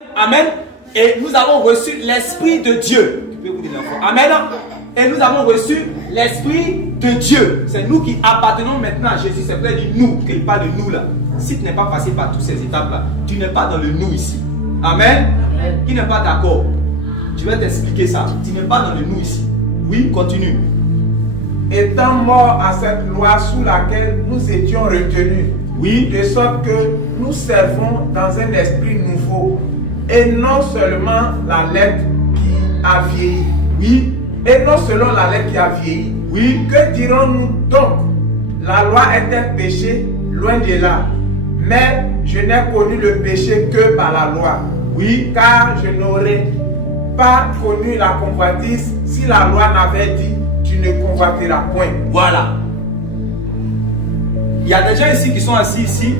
Amen. Et nous avons reçu l'Esprit de Dieu. Tu peux vous dire l'enfant. Amen. Et nous avons reçu l'Esprit de Dieu. C'est nous qui appartenons maintenant à Jésus. C'est vrai du nous, qu'il parle de nous là. Si tu n'es pas passé par toutes ces étapes là, tu n'es pas dans le nous ici. Amen. Amen. Qui n'est pas d'accord? Je vais t'expliquer ça. Tu n'es pas dans le nous ici. Oui, continue. Étant mort à cette loi sous laquelle nous étions retenus, oui, de sorte que nous servons dans un esprit nouveau, et non seulement la lettre qui a vieilli. Oui. Et non selon la lettre qui a vieilli. Oui. Que dirons-nous donc? La loi est-elle péché? Loin de là. Mais je n'ai connu le péché que par la loi. Oui. Car je n'aurais pas connu la convoitise si la loi n'avait dit tu ne convoiteras point. Voilà. Il y a des gens ici qui sont assis ici.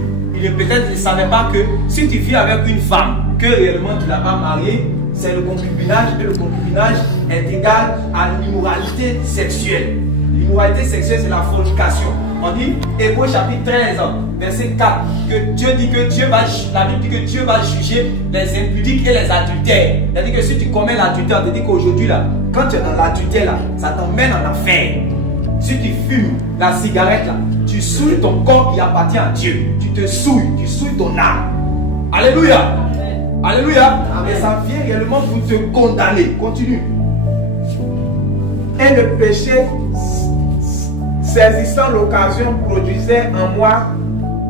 Peut-être ne savaient pas que si tu vis avec une femme que réellement tu ne l'as pas mariée, c'est le concubinage, et le concubinage est égal à l'immoralité sexuelle. L'immoralité sexuelle, c'est la fornication. On dit, Hébreux chapitre 13, verset 4, que Dieu dit que la Bible dit que Dieu va juger les impudiques et les adultères. C'est-à-dire que si tu commets l'adultère, on te dit qu'aujourd'hui, là, quand tu es dans l'adultère, là, ça t'emmène en enfer. Si tu fumes la cigarette, là, tu souilles ton corps qui appartient à Dieu. Tu te souilles, tu souilles ton âme. Alléluia. Alléluia. Amen. Et ça vient réellement pour te condamner. Continue. Et le péché, saisissant l'occasion, produisait en moi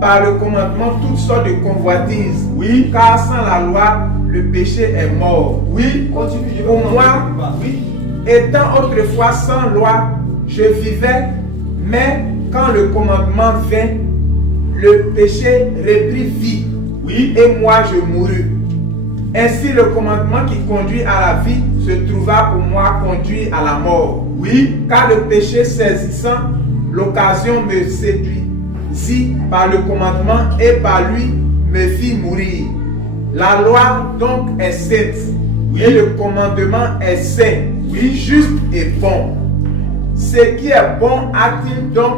par le commandement toutes sortes de convoitises. Oui. Car sans la loi, le péché est mort. Oui. Continue. Pour moi, oui, étant autrefois sans loi, je vivais, mais quand le commandement vint, le péché reprit vie. Oui. Et moi je mourus. Ainsi le commandement qui conduit à la vie se trouva pour moi conduit à la mort. Oui. Car le péché saisissant l'occasion me séduisit par le commandement et par lui me fit mourir. La loi donc est sainte, oui, et le commandement est saint, oui, juste et bon. Ce qui est bon a-t-il donc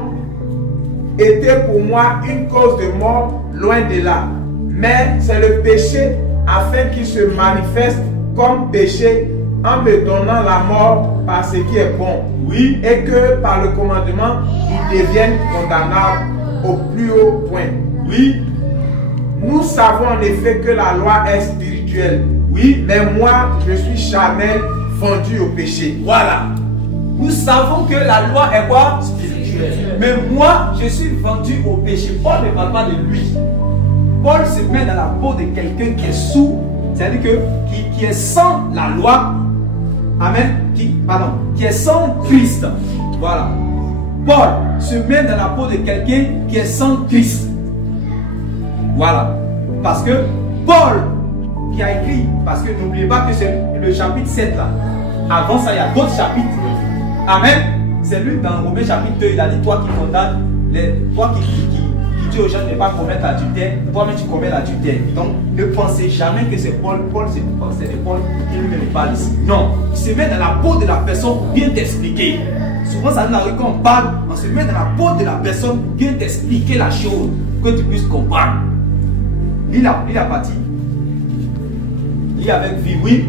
été pour moi une cause de mort? Loin de là. Mais c'est le péché afin qu'il se manifeste comme péché en me donnant la mort par ce qui est bon. Oui. Et que par le commandement, il devienne condamnable au plus haut point. Oui. Nous savons en effet que la loi est spirituelle. Oui. Mais moi, je suis charnel, vendu au péché. Voilà. Nous savons que la loi est quoi? Spirituelle. Mais moi, je suis vendu au péché. Paul ne parle pas de lui. Paul se met dans la peau de quelqu'un qui est sous, c'est-à-dire qui est sans la loi. Amen. Qui est sans Christ. Voilà. Paul se met dans la peau de quelqu'un qui est sans Christ. Voilà. Parce que Paul qui a écrit, parce que n'oubliez pas que c'est le chapitre 7 là. Avant ça, il y a d'autres chapitres. Amen. C'est lui dans Romains chapitre 2, il a dit toi qui condamnes, toi qui dis aux gens de ne pas commettre l'adultère, toi-même tu commets l'adultère. Donc ne pensez jamais que c'est Paul. C'est de Paul qui lui parle ici. Non, il se met dans la peau de la personne pour bien t'expliquer. Souvent ça nous arrive quand on parle, on se met dans la peau de la personne pour bien t'expliquer la chose, que tu puisses comprendre. Lis la partie. Lis avec vie, oui.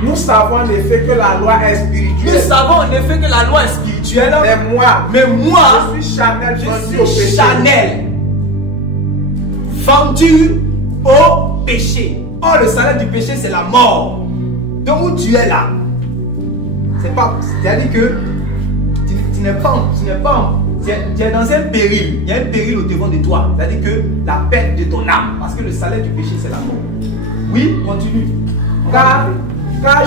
Nous savons en effet que la loi est spirituelle. Nous savons en effet que la loi est spirituelle. Mais moi, je suis charnel, vendu au péché. Oh, le salaire du péché, c'est la mort. Donc où tu es là, c'est-à-dire que tu n'es pas, tu es dans un péril. Il y a un péril au devant de toi. C'est-à-dire que la perte de ton âme. Parce que le salaire du péché, c'est la mort. Oui, continue. Car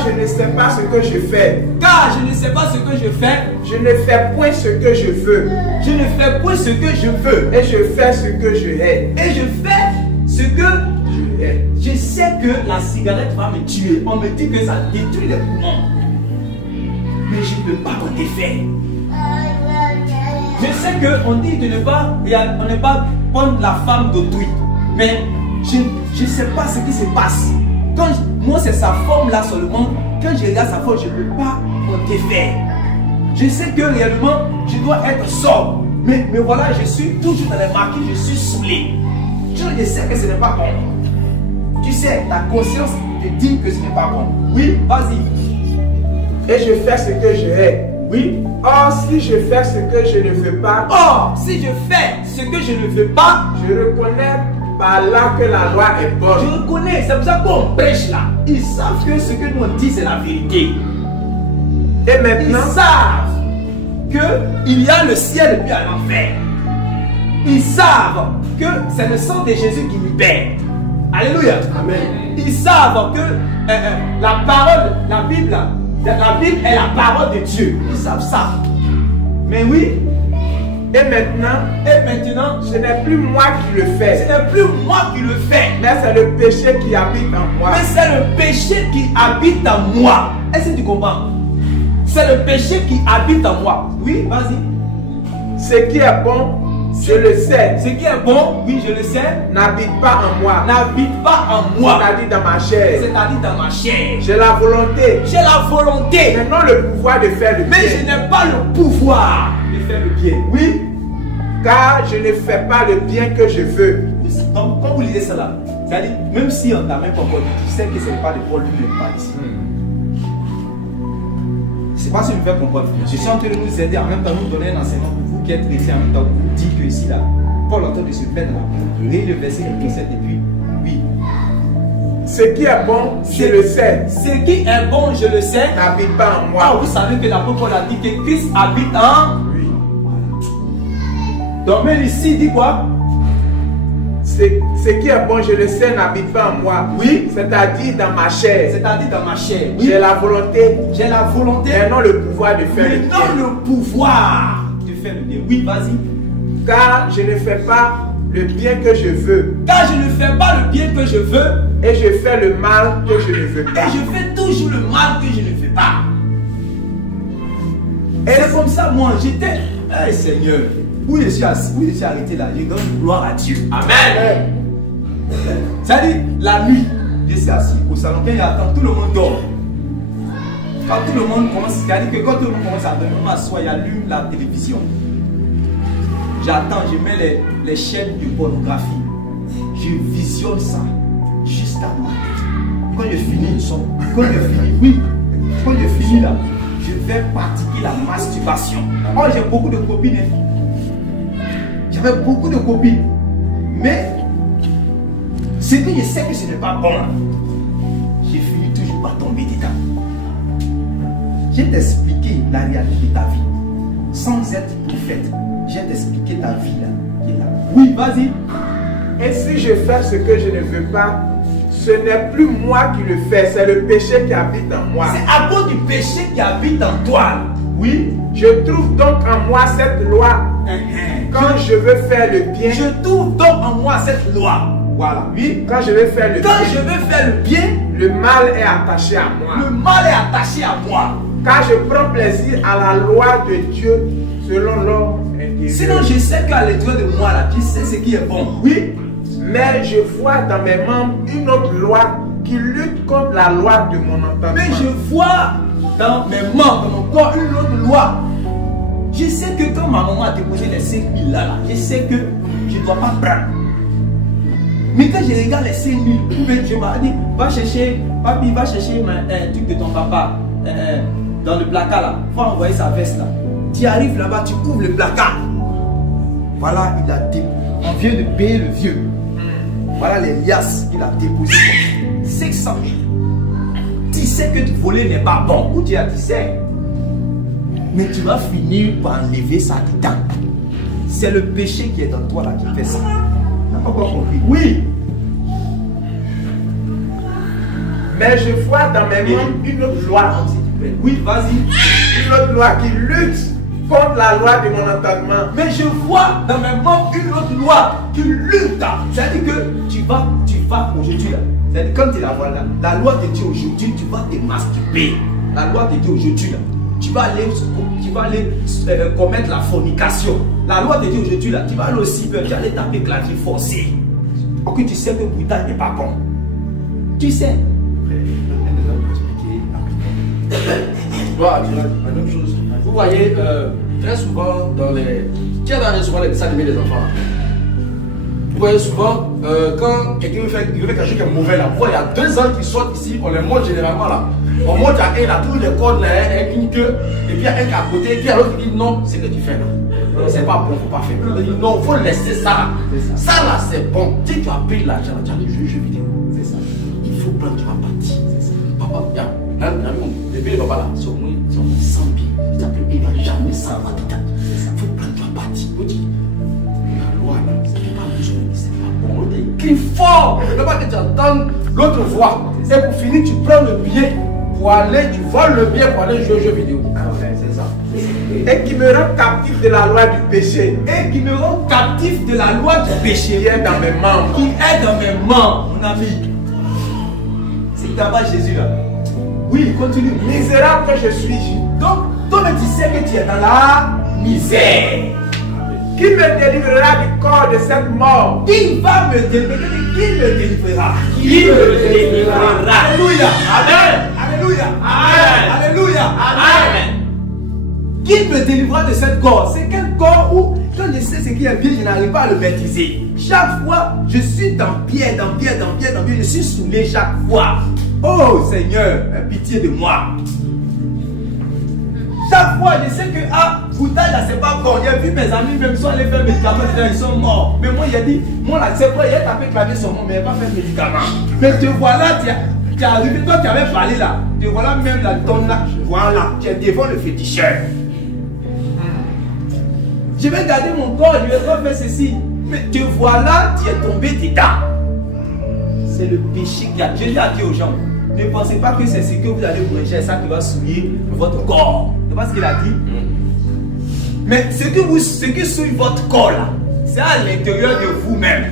je ne sais pas ce que je fais. Car je ne sais pas ce que je fais. Je ne fais point ce que je veux. Je ne fais point ce que je veux. Et je fais ce que je hais. Et je fais ce que je hais. Je sais que la cigarette va me tuer. On me dit que ça détruit les poumons. Mais je ne peux pas en défaire. Je sais qu'on dit de ne pas prendre la femme d'autrui. Mais je ne sais pas ce qui se passe. Moi, c'est sa forme là seulement. Quand je regarde sa forme, je ne peux pas m'en défaire. Je sais que réellement, je dois être sobre. Mais voilà, je suis toujours dans les marquis, je suis saoulé. Je sais que ce n'est pas bon. Tu sais, ta conscience te dit que ce n'est pas bon. Oui, vas-y. Et je fais ce que je hais. Oui. Or, si je fais ce que je ne veux pas, Or, si je fais ce que je ne veux pas, je reconnais par là que la loi est je bonne. reconnais, c'est pour ça qu'on prêche là. Ils savent que ce que nous on dit c'est la vérité. Et Ils maintenant, savent qu'il y a le ciel et puis à l'enfer. Ils savent que c'est le sang de Jésus qui libère. Alléluia. Amen. Ils savent que la parole, la Bible est la parole de Dieu. Ils savent ça. Mais oui. Et maintenant, ce n'est plus moi qui le Ce fais, n'est plus moi qui le fais. mais c'est le péché qui habite en moi. Mais c'est le péché qui habite en moi. Est-ce que tu comprends? C'est le péché qui habite en moi. Oui, vas-y. Ce qui est bon, je le sais, Ce qui est bon, oui, je le sais, n'habite pas en moi, n'habite pas en moi. c'est-à-dire dans ma chair. C'est-à-dire dans ma chair. J'ai la volonté, J'ai la volonté, mais non le pouvoir de faire le mais je bien. n'ai pas le pouvoir de faire le bien. Oui. Car je ne fais pas le bien que je veux. Donc, quand vous lisez cela, c'est-à-dire, même si on t'a même pas encore dit, tu sais que ce n'est pas de Paul lui qui parle ici. C'est pas ce qui me fait comprendre. Je suis en train de nous aider, en même temps nous donner un enseignement pour vous qui êtes chrétiens, en même temps vous dites que ici là, Paul est en train de se mettre dans la Vous le verset 7 et puis, oui. Ce qui est bon, je le sais, Ce qui est bon, je le sais. n'habite pas en Ah, moi. vous savez que l'apôtre Paul a dit que Christ habite en. Oui. Donc, même ici, il dit quoi? Ce qui est bon, je le sais, n'habite pas en moi. Oui. C'est-à-dire dans ma chair. C'est-à-dire dans ma chair. Oui. J'ai la volonté, J'ai la volonté, mais non le pouvoir de faire le mais bien. non le pouvoir de faire le bien. Oui, vas-y. Car je ne fais pas le bien que je veux, Car je ne fais pas le bien que je veux, et je fais le mal que je ne veux et pas. je fais toujours le mal que je ne fais pas. Et c'est comme ça, moi, j'étais. Hey Seigneur, où je suis assis, où je suis arrêté là, je donne gloire à Dieu. Amen. C'est-à-dire, la nuit, je suis assis au salon, quand j'attends, tout le monde dort. Quand tout le monde commence, c'est-à-dire que quand tout le monde commence à dormir, on m'assoit, il allume la télévision. J'attends, je mets les chaînes de pornographie. Je visionne ça jusqu'à moi. Quand je finis, oui, quand je finis là, je vais pratiquer la masturbation. Oh, j'ai beaucoup de copines. J'avais beaucoup de copines. Mais, ce que je sais que ce n'est pas bon, j'ai fini toujours par tomber dedans. Je vais t'expliquer la réalité de ta vie. Sans être prophète, je vais t'expliquer ta vie là, qui est là. Oui, vas-y. Et si je fais ce que je ne veux pas, ce n'est plus moi qui le fais, c'est le péché qui habite en moi. C'est à cause du péché qui habite en toi. Oui. Je trouve donc en moi cette loi. Quand je veux faire le bien, Je trouve donc en moi cette loi. Voilà. Oui. quand je veux faire le Quand je bien, veux faire le bien, le mal est attaché à moi. le mal est attaché à moi. Car je prends plaisir à la loi de Dieu selon l'ordre intérieur. Sinon, je sais qu'à l'intérieur de moi, là, je sais ce qui est bon. Oui. Mais je vois dans mes membres une autre loi qui lutte contre la loi de mon entendement. Mais je vois dans mes membres, dans mon corps, une autre loi. Je sais que quand ma maman a déposé les 5 000 là, je sais que je ne dois pas prendre. Mais quand je regarde les 5 000, je me dis, va chercher, papi, va chercher un truc de ton papa dans le placard là. Va envoyer sa veste là. Tu arrives là-bas, tu ouvres le placard. Voilà, il a déposé. On vient de payer le vieux. Voilà les liasses qu'il a déposées. 500 000. Tu sais que te voler n'est pas bon. Ou tu sais. Mais tu vas finir par enlever ça dedans. C'est le péché qui est dans toi là qui fait ça. Tu n'as pas encore compris. Oui. Mais je vois dans mes membres une autre loi. Oui, vas-y. Une autre loi qui lutte contre la loi de mon entendement. Mais je vois dans mes membres une autre loi qui lutte. C'est-à-dire que tu vas aujourd'hui là. C'est-à-dire quand tu la vois là, la loi te dit aujourd'hui, tu vas te masturber. La loi te dit aujourd'hui là, tu vas aller commettre la fornication. La loi te dit aujourd'hui là, tu vas aller au cyber, tu vas aller taper clavier forcé. Ok, tu sais que le bruitage n'est pas bon. Tu sais. Voilà, la même chose. Vous voyez, très souvent, souvent les dessins animés des enfants. Vous voyez souvent, quand quelqu'un fait quelque chose qui est mauvais là, il y a 2 ans qui sortent ici, on les monte généralement là. On monte à un, il a tous les cordes là, avec une queue, et puis il y a un qui est à côté, et puis l'autre qui dit non, c'est ce que tu fais là. C'est pas bon, faut pas faire. Il dit non, faut laisser ça. Ça là, c'est bon. Si tu as pris l'argent, tu as le jeu vidéo. C'est ça. Il faut prendre, tu vas partir. Papa, il y a un ami, depuis le papa là, c'est au moins 100 billes. Il ne va jamais savoir de tête. Il faut prendre, tu vas partir. Il faut dire, la loi là, c'est pas besoin, c'est pas bon. On dit, crie fort. Il ne faut pas que tu entends l'autre voix. Et pour finir, tu prends le billet pour aller, tu voles le billet pour aller jouer aux jeux vidéo. Ah ouais, c'est ça. Et qui me rend captif de la loi du péché. Et qui me rend captif de la loi du péché. Qui est dans mes membres. Qui est dans mes membres, mon ami. C'est là-bas Jésus là. Oui, continue. Misérable que je suis. Donc, toi tu sais que tu es dans la misère. Qui me délivrera du corps de cette mort? Qui va me délivrer? Qui me délivrera? Qui me délivrera? Alléluia. Amen. Alléluia. Amen. Alléluia. Amen. Qui me délivrera de cette corps? C'est quel corps où, quand je sais ce qui est bien, je n'arrive pas à le maîtriser. Chaque fois, je suis dans pied, je suis saoulé chaque fois. Oh Seigneur, aie pitié de moi. Chaque fois, je sais que, pourtant là, c'est pas bon. J'ai vu mes amis, même si on allait faire médicaments, ils sont morts. Mais moi, j'ai dit, moi là, c'est vrai, il a tapé clavier sur moi, mais il n'a pas fait médicament. Mais te voilà, tu es arrivé, toi qui avais parlé là, te voilà même la tonne là, voilà, tu es devant le féticheur. Je vais garder mon corps, je vais pas faire ceci. Mais te voilà, tu es tombé dedans. C'est le péché qui a. Jésus a dit aux gens, ne pensez pas que c'est ce que vous allez manger, ça qui va souiller votre corps. C'est pas ce qu'il a dit. Mais ce qui souille votre corps là, c'est à l'intérieur de vous-même.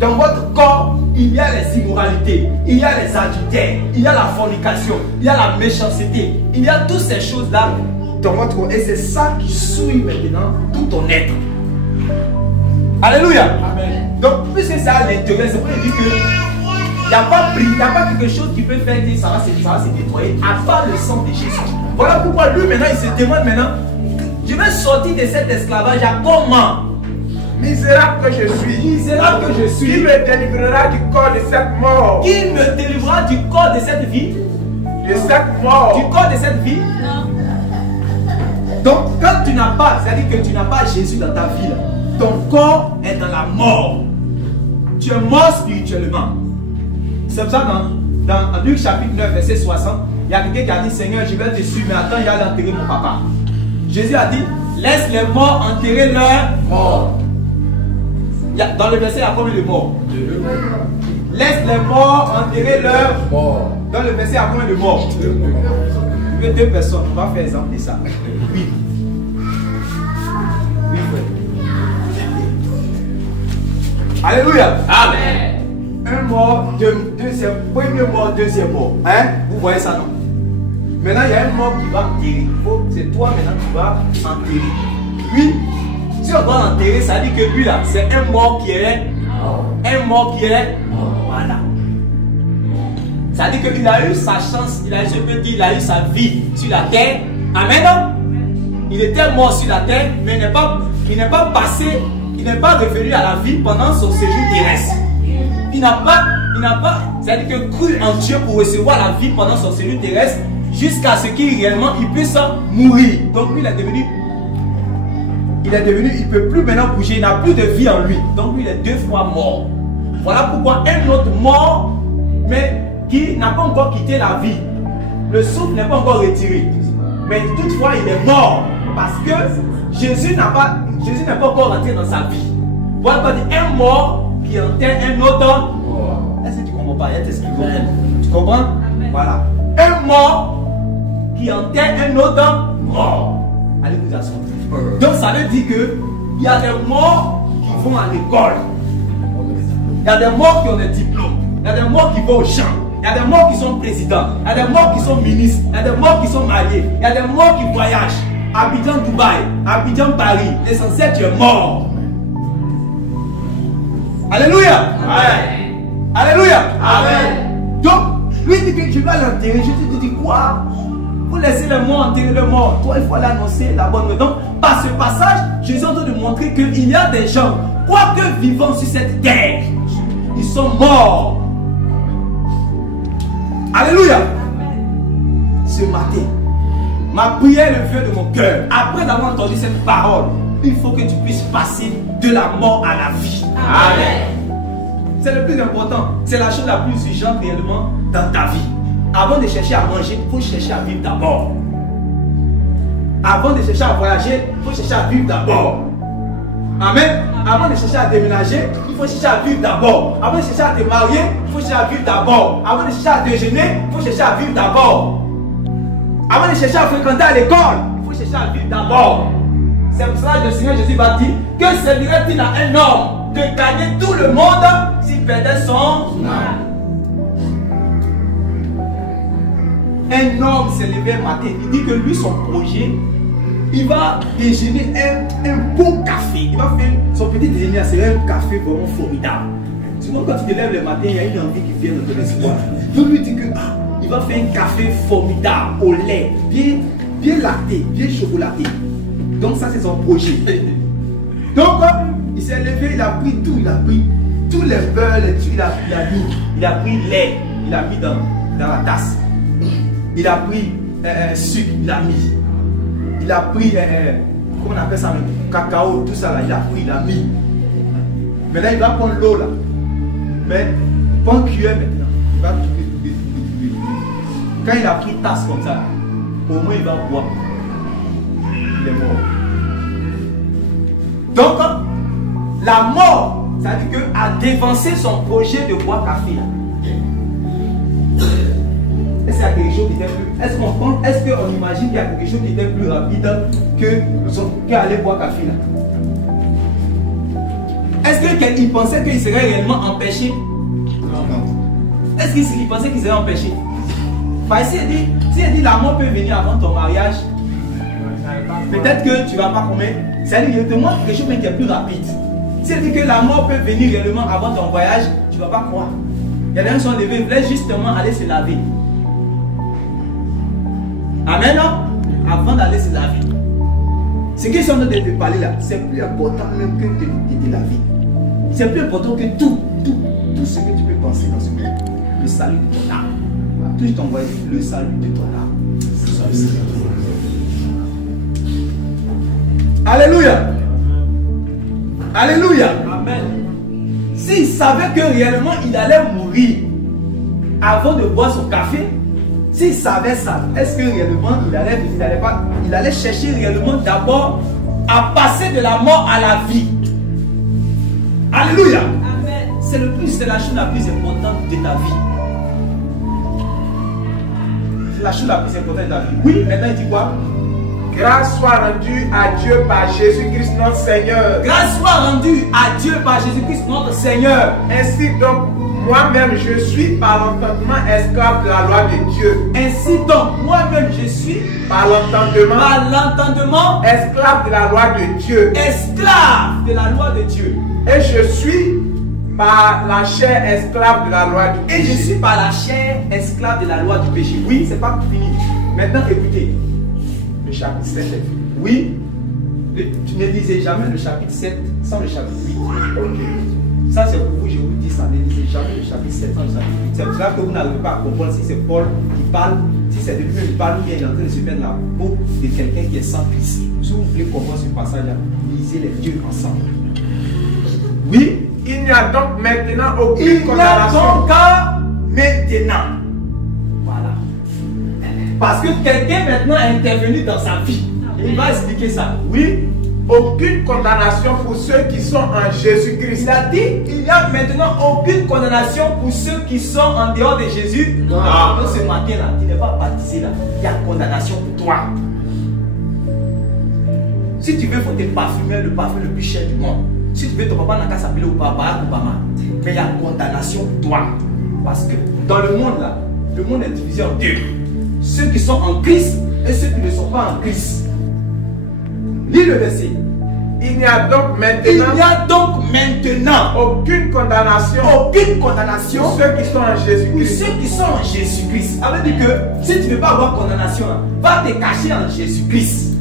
Dans votre corps, il y a les immoralités, il y a les adultères, il y a la fornication, il y a la méchanceté, il y a toutes ces choses-là dans votre corps. Et c'est ça qui souille maintenant tout ton être. Alléluia. Amen. Donc, puisque c'est à l'intérieur, c'est pour dire que il n'y a pas quelque chose qui peut faire que ça va se nettoyer à part le sang de Jésus. Voilà pourquoi lui maintenant il se demande maintenant, je vais sortir de cet esclavage à comment? Misérable que je suis. Misérable que je suis. Qui me délivrera du corps de cette mort? Qui me délivrera du corps de cette vie? De cette mort. Du corps de cette vie? Donc quand tu n'as pas, c'est-à-dire que tu n'as pas Jésus dans ta vie, là, ton corps est dans la mort. Tu es mort spirituellement. C'est pour ça dans Luc chapitre 9 verset 60, il y a quelqu'un qui a dit, Seigneur, je vais te suivre, mais attends, il va aller enterrer mon papa. Jésus a dit, laisse les morts enterrer leurs morts. Dans le verset, il y a combien de morts? Laisse les morts enterrer leurs morts. Dans le verset, il y a combien de morts? Deux personnes. On va faire exemple de ça. Oui. Oui, frère. Alléluia. Amen. Un mort, deuxième, premier mort, deuxième mort. Hein? Vous voyez ça, non? Maintenant, il y a un mort qui va enterrer. C'est toi maintenant qui vas enterrer. Oui. Si on doit l'enterrer, ça dit que lui là, c'est un mort qui est un mort qui est voilà. Ça dit qu'il a eu sa chance, il a eu sa vie sur la terre. Amen. Il était mort sur la terre, mais il n'est pas passé, il n'est pas revenu à la vie pendant son séjour terrestre. Il n'a pas, c'est-à-dire que cru en Dieu pour recevoir la vie pendant son séjour terrestre jusqu'à ce qu'il réellement il puisse mourir. Donc lui, il est devenu, il ne peut plus maintenant bouger, il n'a plus de vie en lui. Donc lui, il est 2 fois mort. Voilà pourquoi un autre mort, mais qui n'a pas encore quitté la vie. Le souffle n'est pas encore retiré. Mais toutefois, il est mort. Parce que Jésus n'est pas encore rentré dans sa vie. Voilà pourquoi il dit un mort qui enterre un autre mort. Est-ce que tu ne comprends pas? Il y a des qui comprennent. Tu comprends? Amen. Voilà. Un mort qui enterre un autre mort. Allez vous asseoir. Donc ça veut dire que il y a des morts qui vont à l'école. Il y a des morts qui ont des diplômes. Il y a des morts qui vont au champ. Il y a des morts qui sont présidents. Il y a des morts qui sont ministres. Il y a des morts qui sont mariés. Il y a des morts qui voyagent. Abidjan, Dubaï. Abidjan, Paris. L'essentiel, tu es mort. Alléluia. Amen. Alléluia. Amen. Donc, lui dit que tu vas l'enterrer. Jésus te dit quoi? Vous laissez les morts enterrer les morts. Toi, il faut l'annoncer la bonne nouvelle. Donc, par ce passage, Jésus est en train de montrer qu'il y a des gens, quoique vivant sur cette terre, ils sont morts. Alléluia. Ce matin, ma prière le vœu de mon cœur, après d'avoir entendu cette parole, il faut que tu puisses passer de la mort à la vie. Amen. C'est le plus important. C'est la chose la plus urgente réellement dans ta vie. Avant de chercher à manger, il faut chercher à vivre d'abord. Avant de chercher à voyager, il faut chercher à vivre d'abord. Amen. Avant de chercher à déménager, il faut chercher à vivre d'abord. Avant de chercher à te marier, il faut chercher à vivre d'abord. Avant de chercher à déjeuner, il faut chercher à vivre d'abord. Avant de chercher à fréquenter à l'école, il faut chercher à vivre d'abord. C'est pour cela que le Seigneur Jésus va dire que servirait-il à un homme de gagner tout le monde s'il perdait son âme. Un homme s'est levé un matin, il dit que lui, son projet, il va déjeuner un bon café. Il va faire son petit déjeuner, c'est un café vraiment formidable. Souvent, quand tu te lèves le matin, il y a une envie qui vient de ton espoir. Donc, lui dit que il va faire un café formidable au lait, bien lacté, bien chocolaté. Donc, ça, c'est son projet. Donc, il s'est levé, il a pris tout, il a pris tous les beurres, les trucs, il a pris lait, il a mis dans la tasse. Il a pris sucre, il a mis. Il a pris, comment on appelle ça, le cacao, tout ça là, il a pris, il a mis. Maintenant, il va prendre l'eau là. Mais, pas un cuillère maintenant. Il va trouver. Quand il a pris tasse comme ça, au moins il va boire. Il est mort. Donc, la mort, ça veut dire qu'à dévancer son projet de boire café là. Est-ce qu'il y a quelque chose qui était plus... Est-ce qu'on imagine qu'il y a quelque chose qui était plus rapide qu'aller boire café là? Est-ce qu'il pensait qu'il serait réellement empêché? Non. Est-ce qu'il pensait qu'il serait empêché? Parce que s'il dit la mort peut venir avant ton mariage, peut-être que tu ne vas pas combien. C'est-à-dire qu'il te montre quelque chose qui est plus rapide. S'il dit que la mort peut venir réellement avant ton voyage, tu ne vas pas croire. Il y a des gens qui sont levés, ils voulaient justement aller se laver. Amen, non? Avant d'aller se laver. Ce qu'ils sont en train de te parler là, c'est plus important même que de te laver. C'est plus important que tout ce que tu peux penser dans ce monde. Le salut de ton âme. Touche ton voisin, le salut de ton âme. Alléluia. Alléluia. Amen. S'il savait que réellement il allait mourir avant de boire son café, s'il savait ça, est-ce que réellement il allait chercher réellement d'abord à passer de la mort à la vie? Alléluia. C'est la chose la plus importante de ta vie. C'est la chose la plus importante de ta vie. Oui, maintenant il dit quoi? Grâce soit rendue à Dieu par Jésus-Christ notre Seigneur. Grâce soit rendue à Dieu par Jésus-Christ notre Seigneur. Ainsi donc, moi-même je suis par l'entendement esclave de la loi de Dieu. Ainsi donc, moi-même je suis par l'entendement esclave de la loi de Dieu. Esclave de la loi de Dieu. Et je suis par la chair esclave de la loi du péché. Et je suis par la chair esclave de la loi du péché. Oui, c'est pas fini. Maintenant, écoutez. Le chapitre 7. Oui. Tu ne lisez jamais le chapitre 7 sans le chapitre 8. Okay. Ça, c'est pour vous, je vous dis ça. Ne lisez jamais le chapitre 7 sans le chapitre 8. C'est pour cela que vous n'arrivez pas à comprendre si c'est Paul qui parle, si c'est de lui qui parle, ou bien il est en train de se mettre la peau de quelqu'un qui est sans Christ. Si vous voulez comprendre ce passage-là, lisez les deux ensemble. Oui. Il n'y a donc maintenant aucune condamnation. Maintenant. Voilà. Parce que quelqu'un maintenant est intervenu dans sa vie. Il va expliquer ça. Oui. Aucune condamnation pour ceux qui sont en Jésus-Christ. Il a dit, il n'y a maintenant aucune condamnation pour ceux qui sont en dehors de Jésus. Non. Donc ce matin-là, tu n'es pas baptisé là. Il y a condamnation pour toi. Si tu veux, il faut te parfumer le parfum le plus cher du monde. Si tu veux, ton papa n'a qu'à s'appeler Barack Obama. Mais il y a condamnation pour toi. Parce que dans le monde là, le monde est divisé en deux. Ceux qui sont en Christ et ceux qui ne sont pas en Christ. Lis le verset. Il n'y a donc maintenant aucune condamnation pour ceux qui sont en Jésus-Christ. Ceux qui sont en Jésus-Christ. Ça veut dire que si tu ne veux pas avoir condamnation, va te cacher en Jésus-Christ.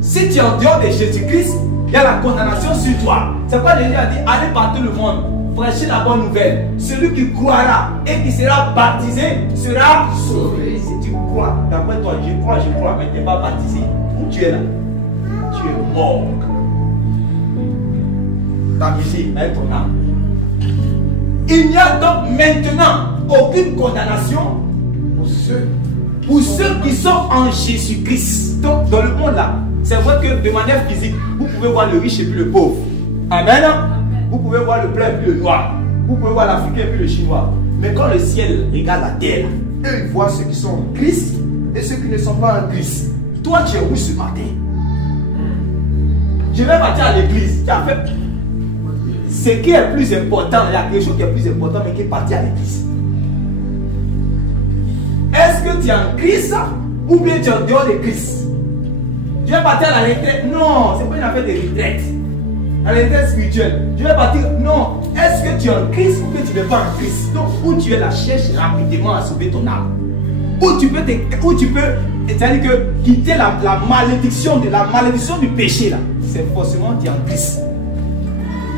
Si tu es en dehors de Jésus-Christ, il y a la condamnation sur toi. C'est quoi Jésus a dit? Allez par tout le monde, prêchez la bonne nouvelle. Celui qui croira et qui sera baptisé sera sauvé. Si tu crois, d'après toi, je crois, mais tu n'es pas baptisé, où tu es là? Tu es mort. Ta musique avec ton âme. Il n'y a donc maintenant aucune condamnation pour ceux qui sont en Jésus-Christ. Donc dans le monde là, c'est vrai que de manière physique, vous pouvez voir le riche et puis le pauvre. Amen. Vous pouvez voir le blanc et puis le noir. Vous pouvez voir l'Africain et puis le Chinois. Mais quand le ciel regarde la terre, eux ils voient ceux qui sont en Christ et ceux qui ne sont pas en Christ. Toi tu es où ce matin? Je vais partir à l'église. Tu as fait ce qui est plus important. Il y a quelque chose qui est plus important, mais qui est parti à l'église. Est-ce que tu es en Christ ou bien tu es en dehors de Christ? Tu vais partir à la retraite? Non, ce n'est pas une affaire de retraite. À la retraite spirituelle. Je vais partir? Non. Est-ce que tu es en Christ ou bien tu n'es pas en Christ? Donc, où tu es là, cherche rapidement à sauver ton âme. Où tu peux, c'est-à-dire que quitter la malédiction du péché là. C'est forcément tu es en Christ.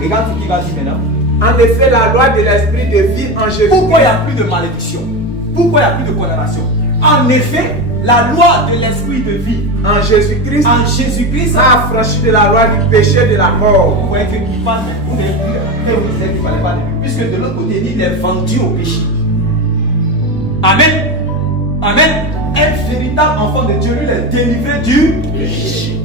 Regarde ce qu'il va dire maintenant. En effet, la loi de l'esprit de vie en Jésus. Pourquoi il n'y a plus de malédiction? Pourquoi il n'y a plus de condamnation? En effet, la loi de l'esprit de vie en Jésus-Christ a affranchi de la loi du péché de la mort. Vous voyez qu'il parle, vous n'avez plus, vous disiez qu'il ne fallait pas de lui. Puisque de l'autre côté, il est vendu au péché. Amen. Amen. Un véritable enfant de Dieu, lui, il est délivré du péché.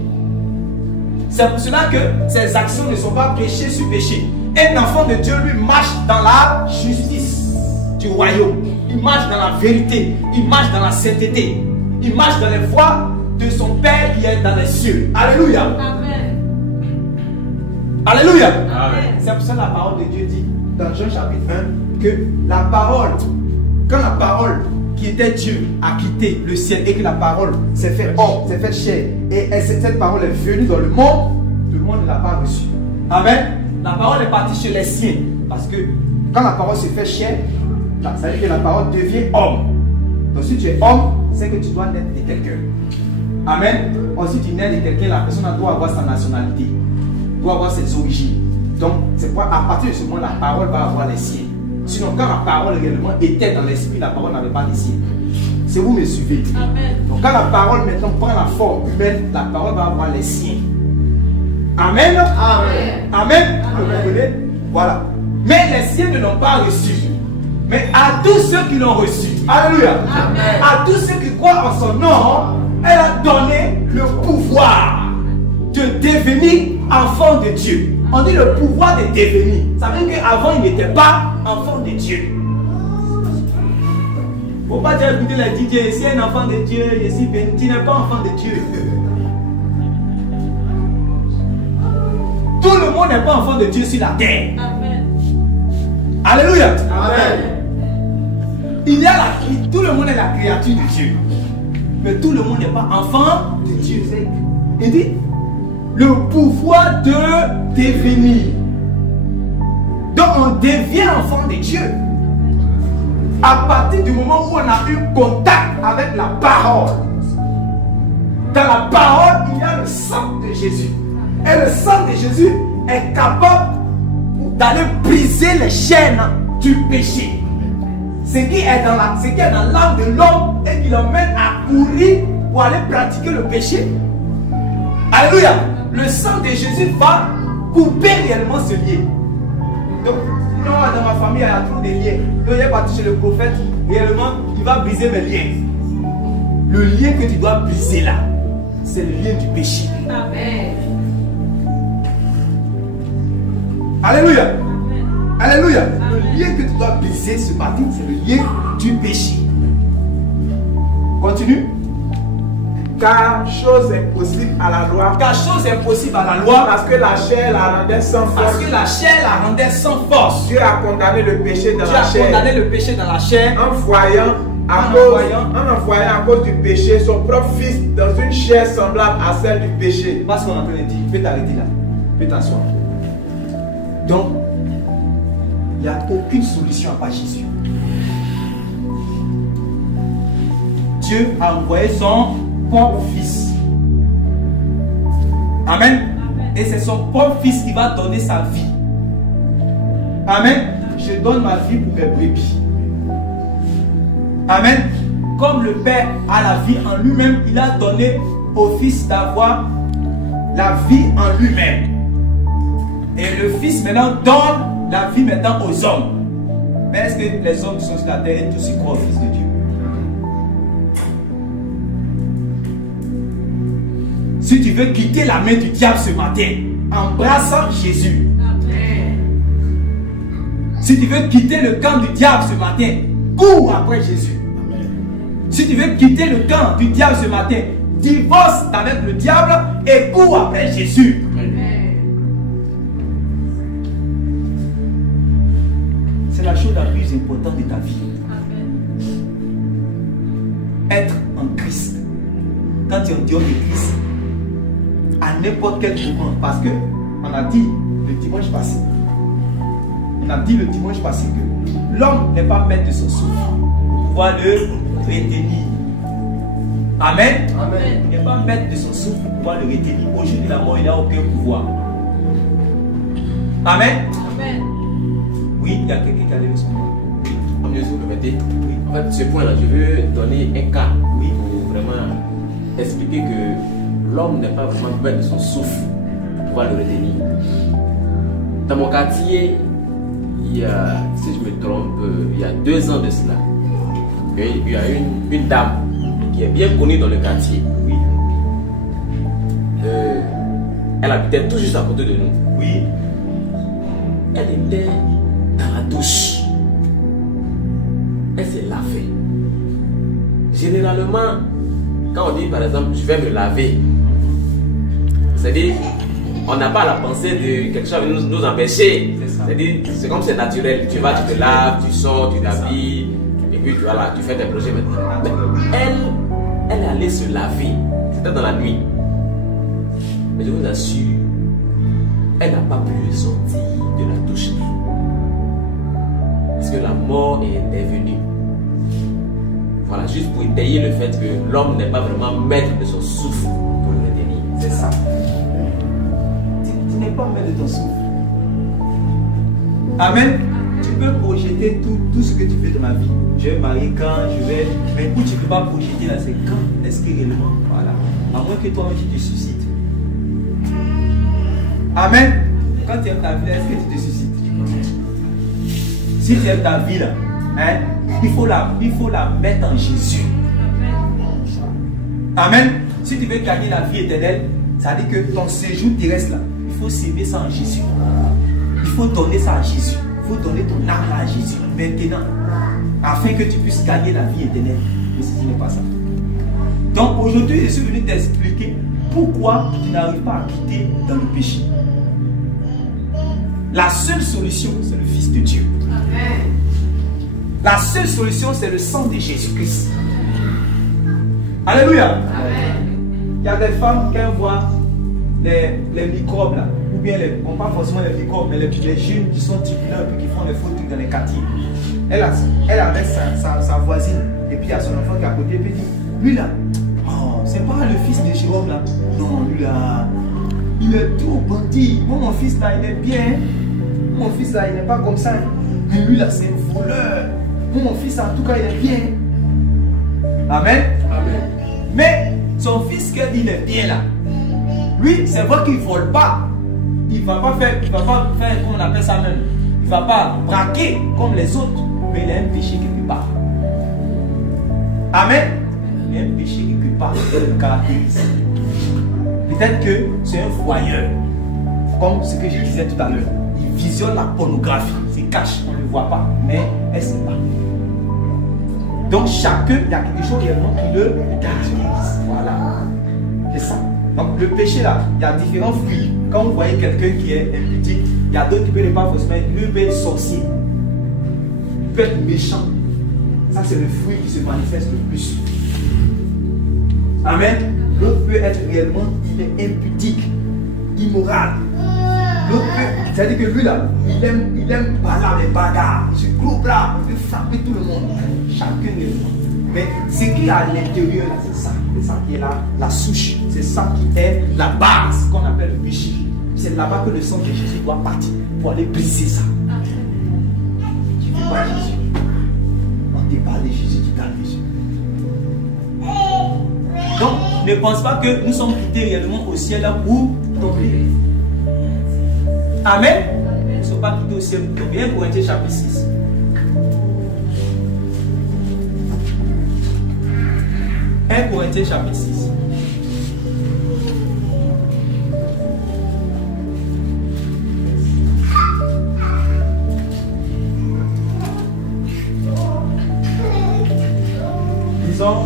C'est pour cela que ses actions ne sont pas péché sur péché. Un enfant de Dieu, lui, marche dans la justice du royaume. Il marche dans la vérité. Il marche dans la sainteté. Il marche dans les voies de son Père qui est dans les cieux. Alléluia. Amen. Alléluia. Amen. C'est pour ça que la parole de Dieu dit dans Jean chapitre 1 que la parole, quand la parole qui était Dieu a quitté le ciel et que la parole s'est fait homme, s'est fait chair et cette parole est venue dans le monde ne l'a pas reçue. Amen. La parole est partie chez les siens parce que quand la parole se fait chair, ça veut dire que la parole devient homme. Donc si tu es homme, c'est que tu dois naître de quelqu'un. Amen. Or, si tu nais de quelqu'un, la personne doit avoir sa nationalité, doit avoir ses origines. Donc c'est quoi? À partir de ce moment, la parole va avoir les siens. Sinon, quand la parole réellement était dans l'esprit, la parole n'avait pas les siens. C'est vous me suivez. Amen. Donc quand la parole maintenant prend la forme humaine, la parole va avoir les siens. Amen. Amen. Amen. Vous comprenez? Voilà. Mais les siens ne l'ont pas reçu. Mais à tous ceux qui l'ont reçu, alléluia. Amen. À tous ceux qui croient en son nom, elle a donné le pouvoir de devenir enfant de Dieu. On dit le pouvoir de devenir. Ça veut dire qu'avant il n'était pas enfant de Dieu. Il ne faut pas dire écouter les DJ, si un enfant de Dieu, ici, tu n'es pas enfant de Dieu. Tout le monde n'est pas enfant de Dieu sur la terre. Amen. Alléluia. Amen. Il y a tout le monde est la créature de Dieu. Mais tout le monde n'est pas enfant de Dieu. Il dit le pouvoir de devenir. Donc on devient enfant de Dieu à partir du moment où on a eu contact avec la parole. Dans la parole, il y a le sang de Jésus. Et le sang de Jésus est capable d'aller briser les chaînes du péché. Ce qui est dans l'âme de l'homme et qui l'emmène à courir pour aller pratiquer le péché. Alléluia. Le sang de Jésus va couper réellement ce lien. Donc, non, dans ma famille, il y a trop de liens. Donc, il est parti chez le prophète. Réellement, il va briser mes liens. Le lien que tu dois briser là, c'est le lien du péché. Amen. Alléluia. Amen. Alléluia. Amen. Le lien que tu dois briser ce matin, c'est le lien du péché. Continue. Car chose est possible à la loi. Car chose est possible à la loi. Parce que la chair la rendait sans force. Parce que la chair la rendait sans force. Dieu a condamné le péché dans Dieu la a chair. condamné le péché dans la chair. En envoyant à cause du péché son propre fils dans une chair semblable à celle du péché. C'est pas ce qu'on est en train de dire. Tu peux t'arrêter là. Tu peux t'asseoir. Donc, il n'y a aucune solution à part Jésus. Dieu a envoyé son propre fils. Amen. Amen. Et c'est son propre fils qui va donner sa vie. Amen. Je donne ma vie pour mes brebis. Amen. Comme le Père a la vie en lui-même, il a donné au Fils d'avoir la vie en lui-même. Et le Fils maintenant donne la vie maintenant aux hommes. Mais est-ce que les hommes qui sont sur la terre tous y croient au Fils de Dieu? Si tu veux quitter la main du diable ce matin, embrassant Jésus. Amen. Si tu veux quitter le camp du diable ce matin, cours après Jésus. Amen. Si tu veux quitter le camp du diable ce matin, divorce avec le diable et cours après Jésus. Amen. C'est la chose la plus importante de ta vie. Amen. Être en Christ. Quand tu es en dehors de Christ, à n'importe quel moment, parce que on a dit le dimanche passé, que l'homme n'est pas maître de son souffle pour pouvoir le retenir. Amen. Amen. Il n'est pas maître de son souffle pour pouvoir le retenir. Au jour de la mort, il n'a aucun pouvoir. Amen. Amen. Oui, il y a quelqu'un qui a levé son nom. Comme Dieu vous permettez. Oui. En fait, ce point-là, je veux donner un cas Oui. pour vraiment expliquer que l'homme n'est pas vraiment maître de son souffle pour pouvoir le retenir. Dans mon quartier, il y a, si je me trompe, il y a 2 ans de cela, il y a une dame qui est bien connue dans le quartier. Oui. Elle habitait tout juste à côté de nous. Oui. Elle était dans la douche. Elle s'est lavée. Généralement, quand on dit par exemple je vais me laver, c'est-à-dire on n'a pas la pensée de quelque chose qui nous empêcher. C'est-à-dire c'est comme c'est naturel. Tu vas, tu te laves, tu sors, tu t'habilles, et puis voilà, tu fais tes projets maintenant. Mais elle est allée se laver. C'était dans la nuit. Mais je vous assure, elle n'a pas pu sortir de la douche. Parce que la mort est intervenue. Voilà, juste pour étayer le fait que l'homme n'est pas vraiment maître de son souffle pour le retenir. C'est ça. Tu n'es pas maître de ton souffle. Amen. Tu peux projeter tout ce que tu veux dans ma vie. Je vais marier quand, je vais. Mais où tu ne peux pas projeter là, c'est quand est-ce que réellement. Voilà. À moins que toi-même tu te suscites. Amen. Quand tu aimes ta vie, est-ce que tu te suscites? Si tu aimes ta vie là, hein, il faut la mettre en Jésus. Amen. Si tu veux gagner la vie éternelle, ça veut dire que ton séjour terrestre là, il faut s'aimer ça en Jésus. Il faut donner ça à Jésus. Il faut donner ton âme à Jésus maintenant, afin que tu puisses gagner la vie éternelle. Mais ce n'est pas ça. Donc aujourd'hui, je suis venu t'expliquer pourquoi tu n'arrives pas à quitter dans le péché. La seule solution, c'est le Fils de Dieu. Amen. La seule solution, c'est le sang de Jésus-Christ. Alléluia. Amen. Il y a des femmes qui voient les microbes là, ou bien on parle forcément des microbes, mais les jeunes qui sont titulaires et qui font des faux trucs dans les quartiers. Elle avec sa voisine, et puis il y a son enfant qui est à côté, et puis dit, lui là, oh, c'est pas le fils de Jérôme là. Non, lui là, il est tout bandit. Moi, mon fils là, il est bien. Mon fils là, il n'est pas comme ça. Mais lui là, c'est un voleur. Moi, mon fils là, en tout cas, il est bien. Amen. Amen. Mais son fils qu'elle dit il est bien là. Lui, c'est vrai qu'il ne vole pas. Il ne va pas faire, comme on appelle ça même. Il ne va pas braquer comme les autres. Mais il a un péché quelque part. Amen. Il a un péché quelque part qui le caractérise. Peut-être que c'est un voyeur. Comme ce que je disais tout à l'heure. Il visionne la pornographie. C'est caché, on ne le voit pas. Mais elle ne sait pas. Donc chacun, il y a quelque chose réellement qui le caractérise. Voilà. C'est ça. Donc le péché là, il y a différents fruits. Quand vous voyez quelqu'un qui est impudique, il y a d'autres qui peuvent ne pas forcément être. Lui peut être sorcier. Il peut être méchant. Ça c'est le fruit qui se manifeste le plus. Amen. L'autre peut être réellement, il est impudique, immoral. L'autre peut, c'est-à-dire que lui là, il aime pas là les bagarres. Il se groupe là, il veut frapper tout le monde. Chacun réellement. Mais ce qui est à l'intérieur là, c'est ça. C'est ça qui est là, la souche. C'est ça qui est la base qu'on appelle le péché. c'est là-bas que le sang de Jésus doit partir pour aller briser ça. Tu ne veux pas Jésus. On te parle de Jésus, tu parles de Jésus. Donc, ne pense pas que nous sommes quittés réellement au ciel pour tomber. Amen. Nous ne sommes pas quittés au ciel pour tomber. 1 Corinthiens chapitre 6. 1 Corinthiens chapitre 6. Lisons.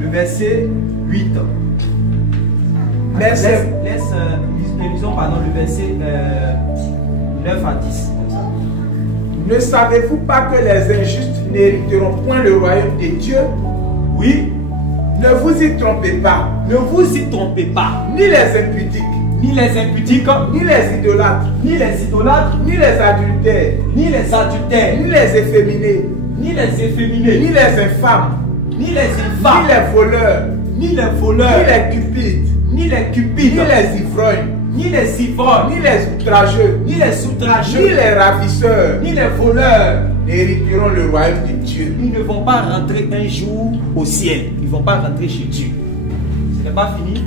Le verset 8. Lisons pardon, le verset 9 à 10. Comme ça. Ne savez-vous pas que les injustes n'hériteront point le royaume de Dieu? Oui. Ne vous y trompez pas. Ne vous y trompez pas. Ni les impudiques, Ni les impudiques, ni les idolâtres, ni les idolâtres, ni les adultères, ni les adultères, ni les efféminés, ni les efféminés, ni les infâmes, ni les ni infâmes, les voleurs, ni les ni voleurs, les cupides, ni les ni cupides, les ivrognes, ni les ivrognes, ni les outrageux, ni les ni outrageux, les ravisseurs ni les voleurs. n'hériteront le royaume de Dieu. Ils ne vont pas rentrer un jour au ciel. Ils ne vont pas rentrer chez Dieu. Ce n'est pas fini.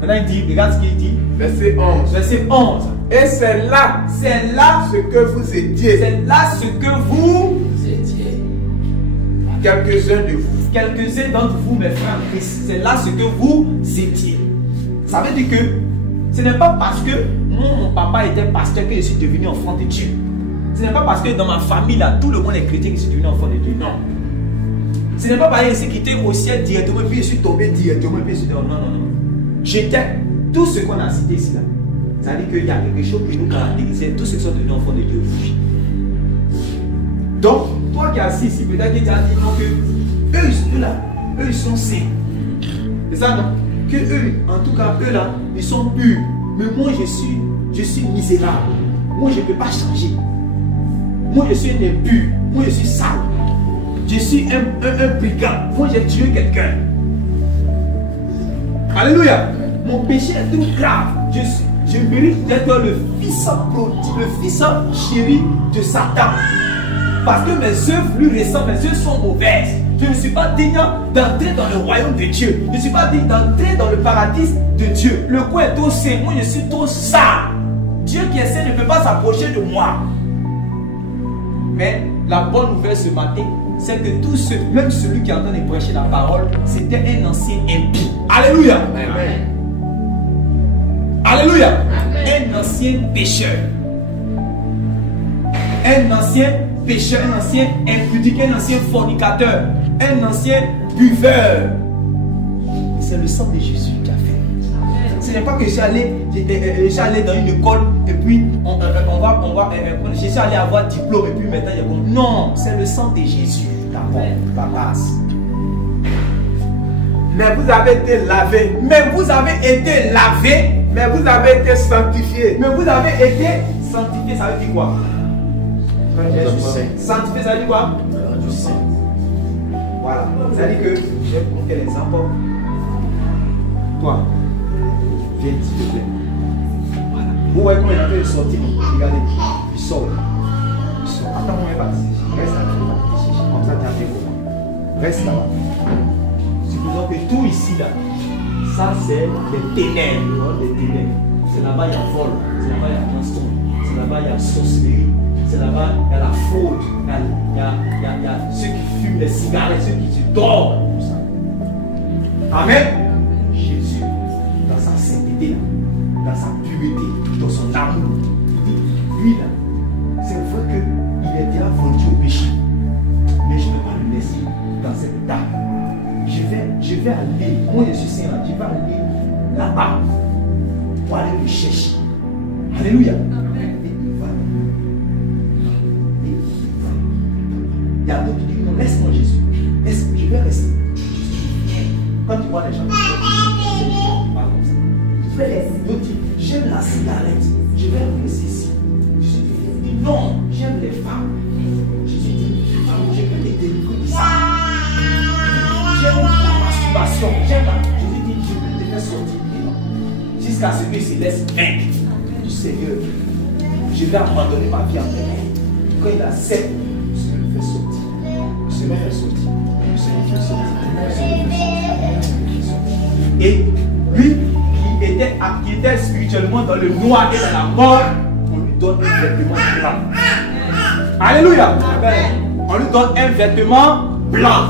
Maintenant il dit, regarde ce qu'il dit. Verset 11. Verset 11. Et c'est là ce que vous étiez. C'est là ce que vous, Quelques-uns de vous. quelques-uns d'entre vous, mes frères en Christ, c'est là ce que vous étiez. Ça veut dire que ce n'est pas parce que mon papa était pasteur que je suis devenu enfant de Dieu. Ce n'est pas parce que dans ma famille, là, tout le monde est chrétien que je suis devenu enfant de Dieu. Non. Ce n'est pas parce que je suis quitté au ciel directement, puis je suis tombé directement, puis je suis tombé. Non, non, non. J'étais tout ce qu'on a cité ici. Là. Ça veut dire qu'il y a quelque chose qui nous caractérisait, tous ceux qui sont devenus enfants de Dieu. Donc, toi qui es assis ici, peut-être que tu as dit non, que eux là, eux ils sont saints. C'est ça, non? Que eux, en tout cas, eux là, ils sont purs. Mais moi, je suis misérable. Moi, je ne peux pas changer. Moi, je suis un impur. Moi, je suis sale. Je suis un brigand. Moi, j'ai tué quelqu'un. Alléluia. Mon péché est tout grave. Je mérite d'être le fils prodigue, le fils chéri de Satan. Parce que mes œuvres lui ressemblent, mes œuvres sont mauvaises. Je ne suis pas digne d'entrer dans le royaume de Dieu. Je ne suis pas digne d'entrer dans le paradis de Dieu. Le coin est trop saint, moi je suis trop sale. Dieu qui est saint ne peut pas s'approcher de moi. Mais la bonne nouvelle ce matin, c'est que tous ceux, même celui qui est en train de prêcher la parole, c'était un ancien impie. Alléluia. Amen. Alléluia. Amen. Un ancien pécheur. Un ancien pécheur, un ancien impudique, un ancien fornicateur, un ancien buveur. C'est le sang de Jésus qui a fait. Ce n'est pas que je suis allé dans une école et puis je suis allé avoir diplôme et puis maintenant il y a bon. Non, c'est le sang de Jésus d'abord, la base. Mais vous avez été lavé. Mais vous avez été lavé. Mais vous avez été sanctifié. Mais vous avez été sanctifié, ça veut dire quoi? Sanctifié, ça veut dire quoi? Voilà. Ça veut dire que, je vais vous montrer l'exemple. Toi, viens s'il te plaît. Voilà. Vous voyez comment il a fait de sortir. Regardez, il sort. Il sort. Attends-moi, il va partir. Reste là, il va partir. Comme ça, tu as fait pour. Reste là-bas. Supposons que tout ici, là, ça c'est les ténèbres. Les ténèbres. C'est là-bas, il y a vol. C'est là-bas, il y a mensonge. C'est là-bas, il y a sorcellerie. C'est là-bas, il y a la fraude. Il y a ceux qui fument les cigarettes, ceux qui se dorment. Amen. Jésus, dans sa sainteté, dans sa pureté, dans son amour, il dit, lui là, c'est vrai qu'il est déjà vendu au péché. Mais je ne vais pas le laisser dans cette table. Je vais aller, moi je suis saint, je vais aller là-bas pour aller le chercher. Alléluia. Il y a d'autres qui disent non, laisse-moi Jésus. Laisse-moi, je vais rester. Quand tu vois les gens qui sont pas comme ça, tu fais les d'autres disent j'aime la cigarette, je vais rester ici. Jésus dit non, j'aime les femmes. Jésus dit je peux te délivrer de ça. jusqu'à ce qu'il se laisse vaincre du Seigneur. Je vais abandonner ma vie en terre. Quand il accepte, le Seigneur le fait sortir. Le Seigneur fait sortir. Le Seigneur fait sortir. Le Seigneur fait sortir. Et lui qui était spirituellement dans le noir et dans la mort, on lui donne un vêtement blanc. Alléluia. On lui donne un vêtement blanc.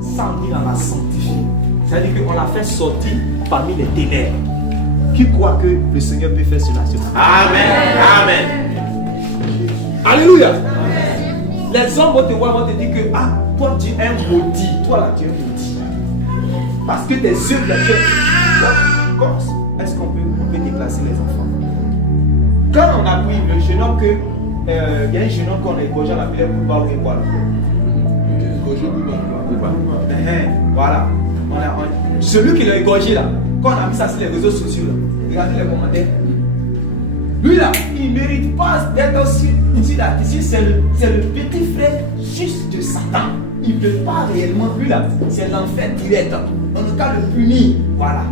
Sans dire on l'a sanctifié. C'est-à-dire qu'on l'a fait sortir parmi les ténèbres. Qui croit que le Seigneur peut faire cela sur la Amen. Amen. Alléluia. Les hommes vont te voir, vont te dire que ah, toi tu es un maudit. Toi là tu es un maudit. Parce que tes yeux de la tête. Est-ce qu'on peut déplacer les enfants? Quand on a pris le jeune homme que il y a un jeune homme qu'on a égorgé, on appelait Bouba ou quoi là? Voilà. Celui qui l'a égorgé là, quand on a mis ça sur les réseaux sociaux là, regardez les commentaires. Lui là, il ne mérite pas d'être aussi là. Ici, c'est le petit frère juste de Satan. Il ne peut pas réellement. Lui là, c'est l'enfer direct. On ne peut le punir. Voilà.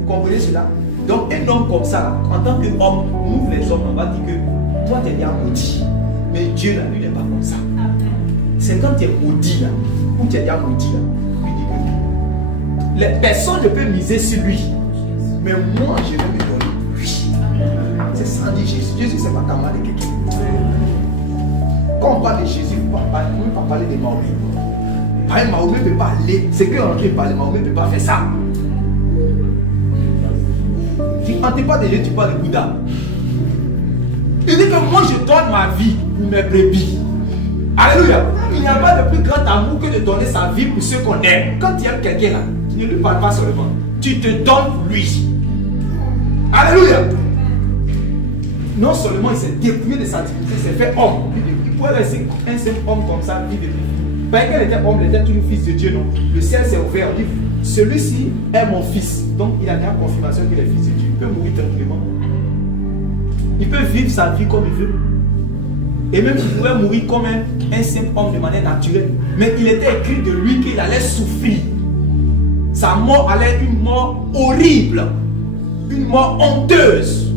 Vous comprenez cela? Donc, un homme comme ça, là, en tant qu'homme, nous les hommes, on va dire que toi, tu es bien maudit. Mais Dieu là, lui, n'est pas comme ça. C'est quand tu es maudit là, ou tu es bien maudit là, lui dit que personne ne peut miser sur lui. Mais moi, je vais me donner pour lui. C'est ça, dit Jésus. Jésus, c'est pas camarade de quelqu'un. Quand on parle de Jésus, on ne peut pas parler de Mahomet. Pareil, Mahomet ne peut pas aller. C'est qu'on peut parler, Mahomet ne peut pas faire ça. Tu n'entends pas de Dieu, tu parles de Bouddha. Il dit que moi, je donne ma vie pour mes brebis. Alléluia. Il n'y a pas de plus grand amour que de donner sa vie pour ceux qu'on aime. Quand tu aimes quelqu'un là, tu ne lui parles pas seulement. Tu te donnes pour lui. Alléluia. Non seulement il s'est dépouillé de sa dignité, il s'est fait homme. Il pourrait rester un seul homme comme ça, vivre. Parce qu'elle était homme, il était toujours fils de Dieu, non? Le ciel s'est ouvert. Il dit, celui-ci est mon fils. Donc il a bien confirmation qu'il est fils de Dieu. Il peut mourir tranquillement. Il peut vivre sa vie comme il veut. Et même il pourrait mourir comme un simple homme de manière naturelle. Mais il était écrit de lui qu'il allait souffrir. Sa mort allait être une mort horrible. Une mort honteuse.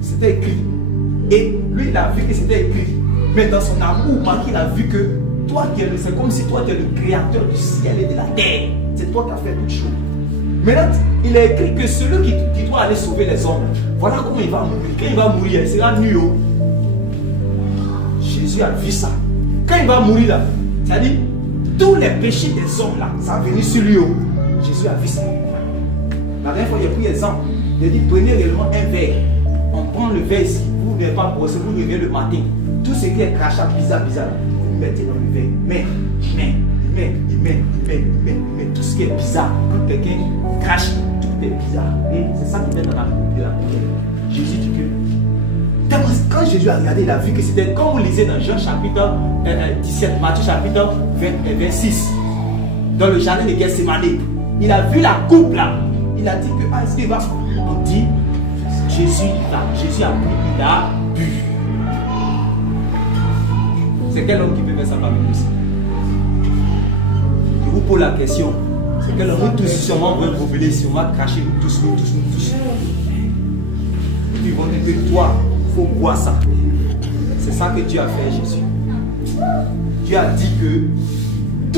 C'était écrit. Et lui, il a vu que c'était écrit. Mais dans son amour, il a vu que toi, c'est comme si toi, tu es le créateur du ciel et de la terre. C'est toi qui as fait toutes choses. Maintenant, il a écrit que celui qui doit aller sauver les hommes, voilà comment il va mourir. Quand il va mourir, il sera nu. Jésus a vu ça. Quand il va mourir là, c'est-à-dire, tous les péchés des hommes là, ça va venir sur lui. Jésus a vu ça. La dernière fois, il a pris l'exemple. Il a dit, prenez réellement un verre. On prend le verre ici. Vous n'avez pas brossé, vous revenez le matin. Tout ce qui est crachat bizarre, vous le mettez dans le verre. Mais, tout ce qui est bizarre, quand quelqu'un crache, tout est bizarre. Et c'est ça qui met dans la Bible. Jésus dit que, quand Jésus a regardé, il a vu que c'était, quand vous lisez dans Jean chapitre 17, Matthieu chapitre 26, dans le jardin de Gethsémane, il a vu la coupe là. Il a dit que, ah, est-ce qu'il va? On dit, Jésus a pris, il a bu. C'est quel homme qui peut faire ça parmi nous? Je vous pose la question. C'est quel homme? Nous tous, sûrement, on va reveler, si on va cracher, nous tous. Et puis ils vont dire que toi, il faut boire ça. C'est ça que Dieu a fait, Jésus. Dieu a dit que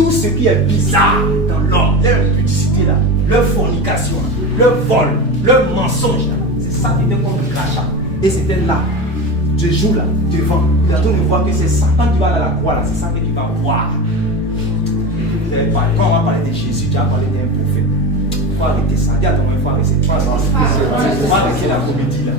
tout ce qui est bizarre dans l'homme, leur impudicité là, leur fornication, leur vol, leur mensonge, c'est ça qui était comme le crachat. Et c'était là, ce jour-là, devant. Il a donné de voir que c'est Satan qui va à la croix là, c'est ça que tu vas voir. Quand on va parler de Jésus, tu vas parler d'un prophète. Il faut arrêter ça. Dis à ton il faut arrêter. Il faut arrêter la comédie là.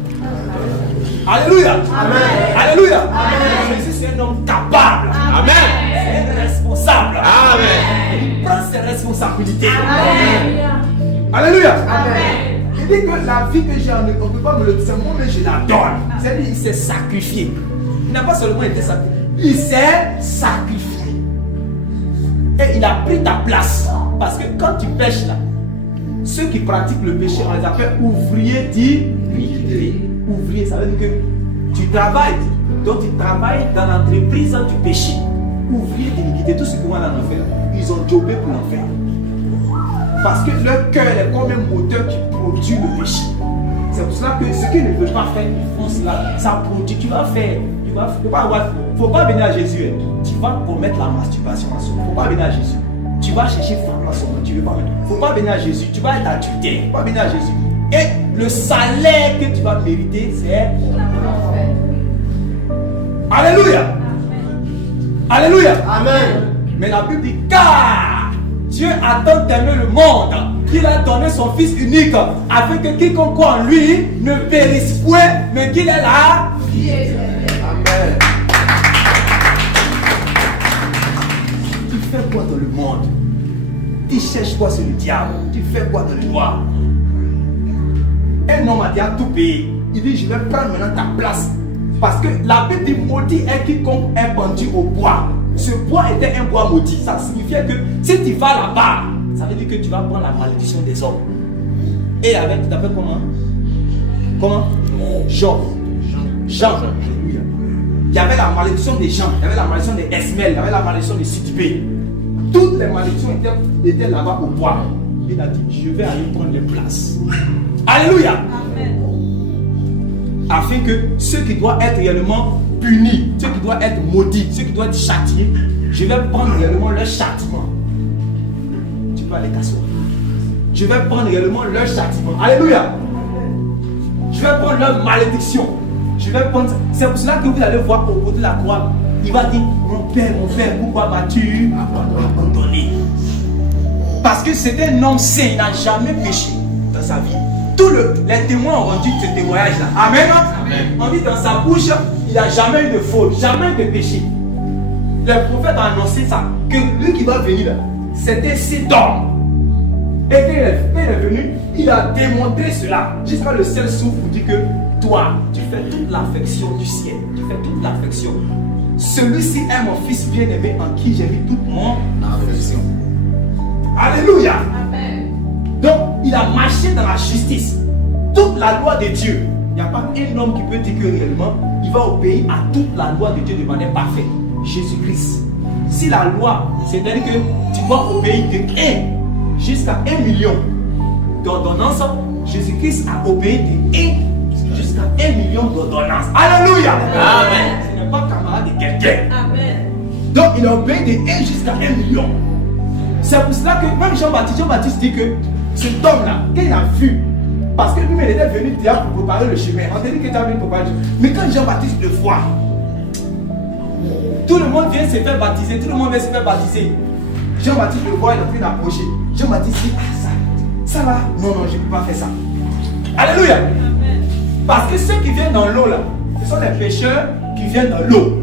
Alléluia. Amen. Alléluia. Amen. Jésus c'est un homme capable. Amen. C'est un responsable. Amen. Il prend ses responsabilités. Amen. Alléluia. Amen. Il dit que la vie que j'ai, on ne peut pas me le dire, moi mais je la donne. C'est-à-dire il s'est sacrifié. Il n'a pas seulement été sacrifié, il s'est sacrifié. Et il a pris ta place. Parce que quand tu pêches là, ceux qui pratiquent le péché, on les appelle ouvriers d'iniquité. Ouvrier, ça veut dire que tu travailles. Donc tu travailles dans l'entreprise du péché. Ouvrier d'iniquité, tout ce qui va dans l'enfer, ils ont jobé pour l'enfer. Parce que leur cœur est comme un moteur qui produit le péché. C'est pour cela que ce qu'ils ne veulent pas faire, ils font cela. Ça produit, tu vas faire. Il ne faut pas venir à Jésus. Hein. Tu vas commettre la masturbation en ce moment. Il ne faut pas venir à Jésus. Tu vas chercher femme en ce moment. Tu veux pas venir. Il ne faut pas venir à Jésus. Tu vas être adultère. Il ne faut pas venir à Jésus. Et le salaire que tu vas mériter, c'est... Alléluia. Alléluia. Amen. Mais la Bible dit, car Dieu a tant aimé le monde qu'il a donné son Fils unique, afin que quiconque croit en lui ne périsse point, mais qu'il ait la vie. Amen. Tu fais quoi dans le monde? Tu cherches quoi sur le diable? Tu fais quoi dans le noir? Un homme a dit à tout pays, il dit, je vais prendre maintenant ta place. Parce que la Bible dit, maudit est quiconque est pendu au bois. Ce bois était un bois maudit. Ça signifiait que si tu vas là-bas, ça veut dire que tu vas prendre la malédiction des hommes. Et avec, tu t'appelles comment? Comment? Jean. Alléluia. Il y avait la malédiction des gens, il y avait la malédiction des Esmel, il y avait la malédiction des Sidibé. Toutes les malédictions étaient là-bas au bois. Il a dit, je vais aller prendre les places. Alléluia. Amen. Afin que ceux qui doivent être réellement punis, ceux qui doivent être maudits, ceux qui doivent être châtiés, je vais prendre réellement leur châtiment. Tu peux aller t'asseoir. Je vais prendre réellement leur châtiment. Alléluia. Je vais prendre leur malédiction. Je vais prendre. C'est pour cela que vous allez voir au côté de la croix. Il va dire, mon père, pourquoi m'as-tu abandonné? Parce que c'était un homme saint, il n'a jamais péché dans sa vie. Les témoins ont rendu ce témoignage-là. Amen. Amen. On dit dans sa bouche, il n'a jamais eu de faute, jamais eu de péché. Le prophète a annoncé ça, que lui qui va venir là, c'était cet homme. Et quand il est venu, il a démontré cela. Jusqu'à le ciel s'ouvre pour dire que toi, tu fais toute l'affection du ciel. Tu fais toute l'affection. Celui-ci est mon fils bien-aimé en qui j'ai mis toute mon affection. Alléluia. Amen. Donc, il a marché dans la justice. Toute la loi de Dieu. Il n'y a pas un homme qui peut dire que réellement, il va obéir à toute la loi de Dieu de manière parfaite. Jésus-Christ. Si la loi, c'est-à-dire que tu dois obéir de 1 jusqu'à 1 million d'ordonnances, Jésus-Christ a obéi de 1 jusqu'à 1 million d'ordonnances. Alléluia. Amen. Ce n'est pas camarade de quelqu'un. Amen. Donc, il a obéi de 1 jusqu'à 1 million. C'est pour cela que même Jean-Baptiste dit que cet homme-là, quand il a vu, parce que lui-même il était venu déjà pour préparer le chemin, on t'a dit qu'il était venu pour préparer le chemin. Mais quand Jean-Baptiste le voit, tout le monde vient se faire baptiser, tout le monde vient se faire baptiser. Jean-Baptiste le voit, il est en train d'approcher. Jean-Baptiste dit, ah ça va, non, je ne peux pas faire ça. Alléluia. Amen. Parce que ceux qui viennent dans l'eau là, ce sont les pécheurs qui viennent dans l'eau.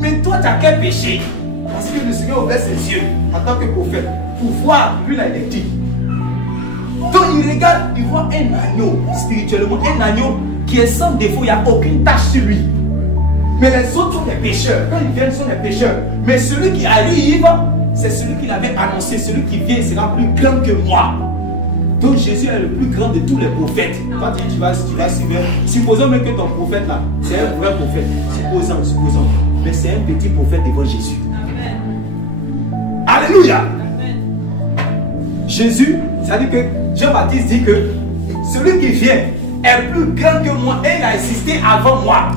Mais toi, tu as quel péché? Parce que le Seigneur ouvert ses yeux en tant que prophète pour voir, lui là il est dit. Donc il regarde, il voit un agneau, spirituellement, un agneau qui est sans défaut, il n'y a aucune tache sur lui. Mais les autres sont des pécheurs. Quand ils viennent, ils sont des pécheurs. Mais celui qui arrive, c'est celui qui l'avait annoncé. Celui qui vient sera plus grand que moi. Donc Jésus est le plus grand de tous les prophètes. Toi tu vas suivre. Supposons même que ton prophète là, c'est un vrai prophète. Supposons. Mais c'est un petit prophète devant Jésus. Amen. Alléluia. Amen. Jésus, c'est-à-dire que Jean-Baptiste dit que celui qui vient est plus grand que moi et il a existé avant moi.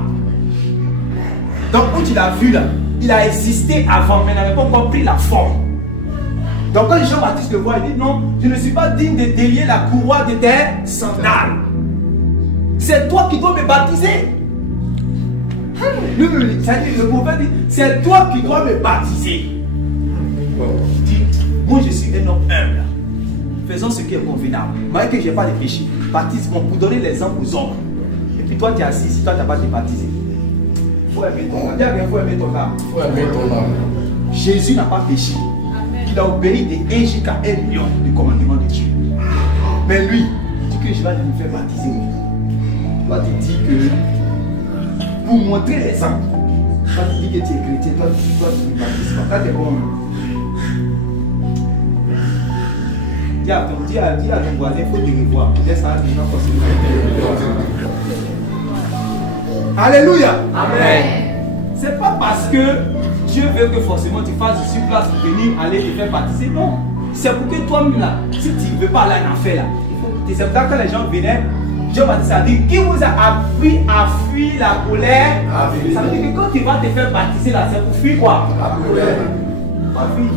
Donc quand tu l'as vu là, il a existé avant, mais il n'avait pas encore pris la forme. Donc quand Jean-Baptiste le voit, il dit non, je ne suis pas digne de délier la courroie de tes sandales. C'est toi qui dois me baptiser. C'est-à-dire le prophète dit, c'est toi qui dois me baptiser. Il dit, moi je suis un homme humble. Faisons ce qui est convenable. Malgré que je n'ai pas de péché, baptise-moi pour donner l'exemple aux hommes. Et puis toi tu es assis, si toi tu n'as pas de baptisé. Il faut aimer ton âme. Il faut aimer ton âme. Faut aimer ton âme. Jésus n'a pas péché. Amen. Il a obéi de 1 jusqu'à 1 million du commandement de Dieu. Mais lui, il dit que je vais me faire baptiser. Toi tu dis que pour montrer l'exemple, toi tu dis que tu es chrétien, toi tu ne baptises pas. Toi tu es bon. Dis à ton voisin, il faut te revoir. Peut-être ça va venir forcément. Alléluia. Amen. C'est pas parce que Dieu veut que forcément tu fasses sur place pour venir aller te faire baptiser. Non. C'est pour que toi-même là, si tu ne veux pas aller en enfer là, c'est pour ça que les gens venaient, Jean Baptiste a dit, qui vous a appris à fuir la colère? Ça veut dire que quand tu vas te faire baptiser là, c'est pour fuir quoi? La colère. Pas fuir.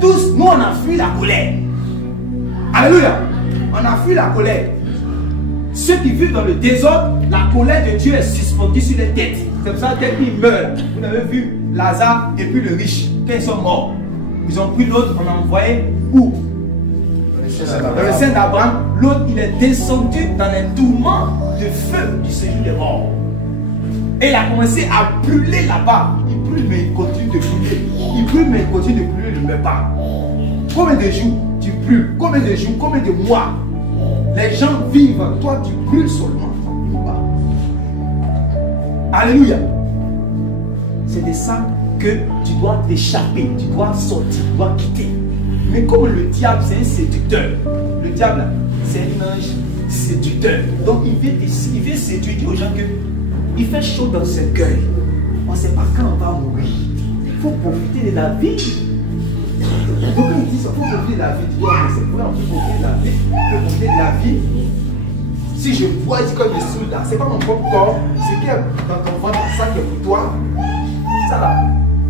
Tous, nous on a fui la colère. Alléluia. On a fui la colère. Ceux qui vivent dans le désordre, la colère de Dieu est suspendue sur les têtes. C'est pour ça que dès qu'ils meurent, vous avez vu Lazare et puis le riche, quand ils sont morts, ils ont pris l'autre, on a envoyé où? Dans le sein d'Abraham. L'autre, il est descendu dans les tourments de feu du séjour des morts. Et il a commencé à brûler là-bas. Il brûle, mais il continue de brûler. Il brûle, mais il continue de brûler, il ne meurt pas. Combien de jours tu brûles? Combien de jours? Combien de mois? Les gens vivent, toi tu brûles seulement. Alléluia. C'est de ça que tu dois t'échapper, tu dois sortir, tu dois quitter. Mais comme le diable c'est un séducteur, le diable c'est un ange séducteur. Donc il vient séduire aux gens que il fait chaud dans ce cœur. On ne sait pas quand on va mourir. Il faut profiter de la vie. Donc il dit ça, il faut profiter de la vie. Tu dois c'est pour on peut profiter de la vie. On peut profiter de la vie. Si je vois, il dit comme je suis là, c'est pas mon propre corps, c'est qui est dans ton ventre, ça qui est pour toi. Ça là,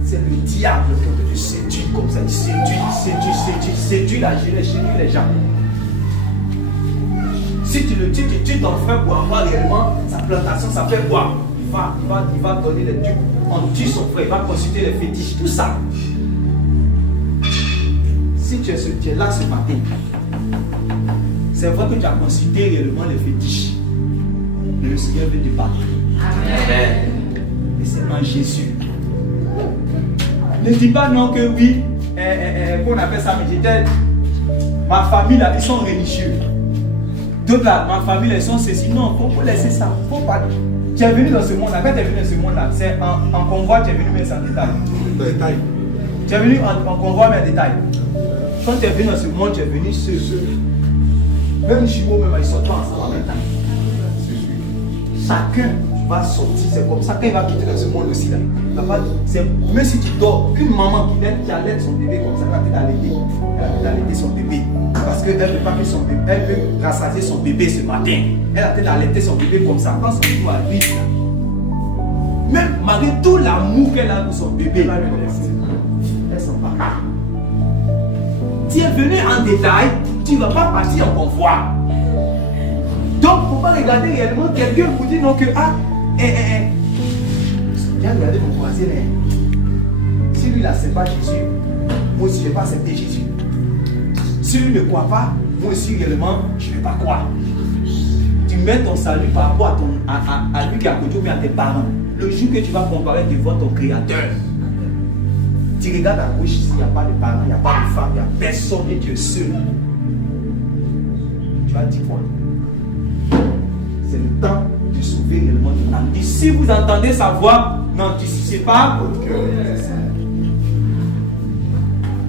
c'est le diable qui te séduit comme ça. Il séduit la jeunesse, séduit les gens. Si tu t'en fais pour avoir réellement sa plantation, ça fait quoi? Il va donner les dupes. On tue son frère, il va consulter les fétiches, tout ça. Si tu es là ce matin, c'est vrai que tu as consulté réellement les fétiches. Mais le Seigneur veut te parler. Amen. Et c'est en Jésus. Ne dis pas non que oui, qu'on appelle ça, mais j'étais. Ma famille là, ils sont religieux. D'autres là, ma famille, ils sont ceci. Non, il faut laisser ça. Faut pas. Tu es venu dans ce monde là, quand tu es venu dans ce monde là, c'est en convoi, tu es venu mais sans détail. Tu es venu en convoi mais en détail. Quand tu es venu dans ce monde, tu es venu seul. Même jumeaux, même ils sortent pas ensemble en même temps. Chacun va sortir, c'est comme ça. Quand il va quitter dans ce monde aussi, là, même si tu dors, une maman qui allait son bébé comme ça, elle va allaiter son bébé. Parce qu'elle ne veut pas que son bébé, elle veut rassasier son bébé ce matin. Elle a peut-être allaité son bébé comme ça, quand son bébé arrive là. Même malgré tout l'amour qu'elle a pour son bébé, elle s'en va. Tu es venu en détail, tu ne vas pas partir en convoi. Donc, il ne faut pas regarder réellement quelqu'un pour dire non que viens regarder mon voisin. Si lui n'accepte pas Jésus, moi aussi je ne vais pas accepter Jésus. Si lui ne croit pas, moi aussi réellement je ne vais pas croire. Tu mets ton salut par rapport à lui qui a connu ou bien à tes parents. Le jour que tu vas comparer devant ton Créateur, tu regardes à gauche ici, il n'y a pas de parents, il n'y a pas de femme, il n'y a personne et tu es seul. Tu vas dire quoi? C'est le temps de sauver réellement ton âme. Et si vous entendez sa voix, n'anticipez pas.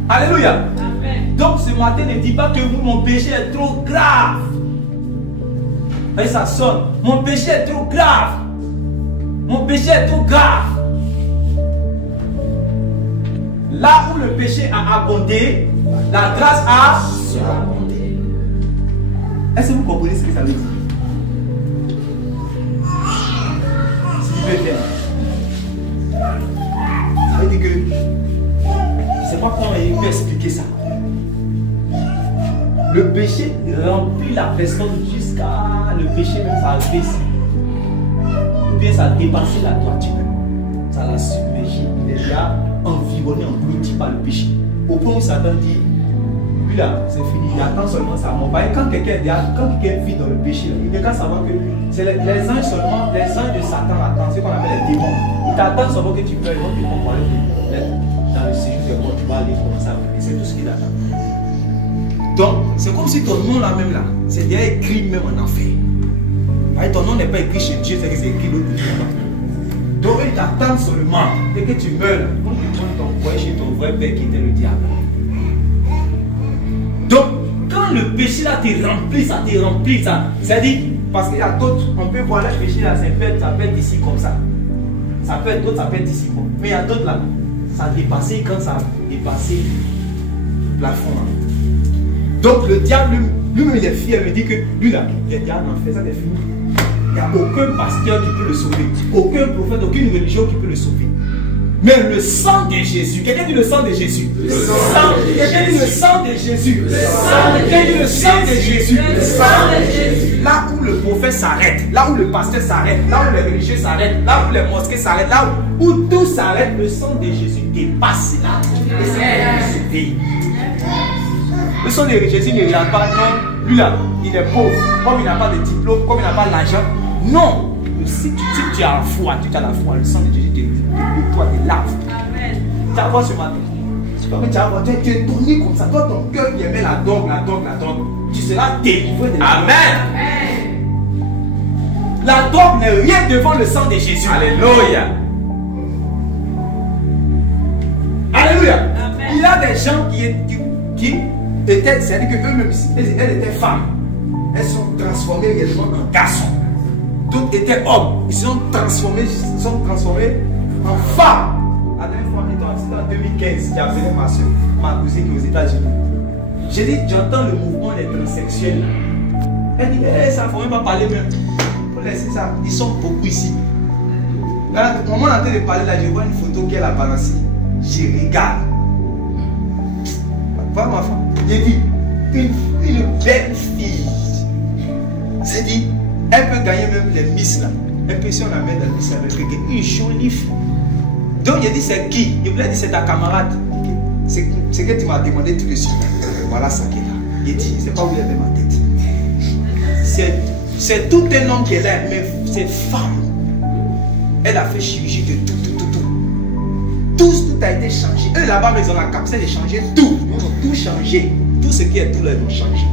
Alléluia. Amen. Donc ce matin, ne dis pas que mon péché est trop grave. Et ça sonne. Mon péché est trop grave. Mon péché est trop grave. Là où le péché a abondé, la grâce a surabondé. Est-ce que vous comprenez ce que ça veut dire? Ça veut dire que je ne sais pas comment il peut expliquer ça. Le péché remplit la personne jusqu'à le péché même ça a baissé. Ou bien ça a dépassé la toiture. Ça l'a submergé. Il est déjà environné, englouti par le péché. Au point où Satan dit, lui là, c'est fini, il attend seulement sa mort. Quand quelqu'un vit dans le péché, il ne peut savoir que c'est les anges seulement, les anges de Satan attendent, ce qu'on appelle les démons. Ils t'attendent seulement que tu meurs, ils vont te comparer dans le séjour des morts, tu vas aller commencer à vivre. C'est tout ce qu'il attend. Donc, c'est comme si ton nom là même là, c'est déjà écrit même en enfer. Ton nom n'est pas écrit chez Dieu, c'est que c'est écrit l'autre côté. Donc, ils t'attendent seulement. Dès que tu meurs, quand tu prends ton foyer chez ton vrai père qui était le diable. Donc, quand le péché là te remplit, ça. C'est-à-dire, parce qu'il y a d'autres, on peut voir le péché là, ça peut être ici comme ça. Ça peut être d'autres, ça peut être ici comme ça. Mais il y a d'autres là, ça a dépassé quand ça a dépassé le plafond là. Donc, le diable Lui-même, il est fier, il me dit que lui, là, il est déjà en enfer, ça c'est fini. Il n'y a aucun pasteur qui peut le sauver. Aucun prophète, aucune religion qui peut le sauver. Mais le sang de Jésus, quelqu'un dit le sang de Jésus. Le sang, quelqu'un dit le sang de Jésus. Le sang, quelqu'un dit le sang de Jésus. Le sang de Jésus. Là où le prophète s'arrête, là où le pasteur s'arrête, là où les religieux s'arrêtent, là où les mosquées s'arrêtent, là où tout s'arrête, le sang de Jésus dépasse là. Et c'est pour sauver. Le sang de Jésus ne regarde pas, non, lui là, il est pauvre, comme il n'a pas de diplôme, comme il n'a pas d'argent. Non. Si tu as la foi, tu as la foi, le sang de Jésus te lave. Amen. Tu vas voir ce matin. C'est pas que tu vas voir, tu es étonné comme ça. Toi, ton cœur qui aimait la dogme. Tu seras délivré de la dogme. Amen. La dogme n'est rien devant le sang de Jésus. Alléluia. Alléluia. Amen. Il y a des gens qui étaient, c'est-à-dire qu'eux-mêmes, elles étaient femmes. Elles sont transformées réellement en garçons. D'autres étaient hommes, ils se sont transformés en femmes. La dernière fois, c'était en 2015, j'ai appelé ma cousine qui est aux États-Unis. J'ai dit, j'entends le mouvement des transsexuels. Elle dit, ça ne faut même pas parler même. Pour laisser ça, ils sont beaucoup ici. Là, au moment où on est en train de parler, là, je vois une photo qu'elle a balancée. Je regarde. Voilà ma femme. J'ai dit, une belle fille. C'est dit, elle peut gagner même les Miss là. Elle peut, si on la met dans le Miss avec une jolie fille. Donc il a dit c'est qui? Il voulait dire c'est ta camarade. C'est que tu m'as demandé tout de suite. Voilà ça qui est là. Il dit, c'est pas où il avait ma tête. C'est tout un homme qui est là, mais c'est femme. Elle a fait chirurgie de tout. Tout a été changé. Eux là-bas, ils ont la capacité de changer tout. Ils ont tout changé. Tout ce qui est tout là, ils ont changé.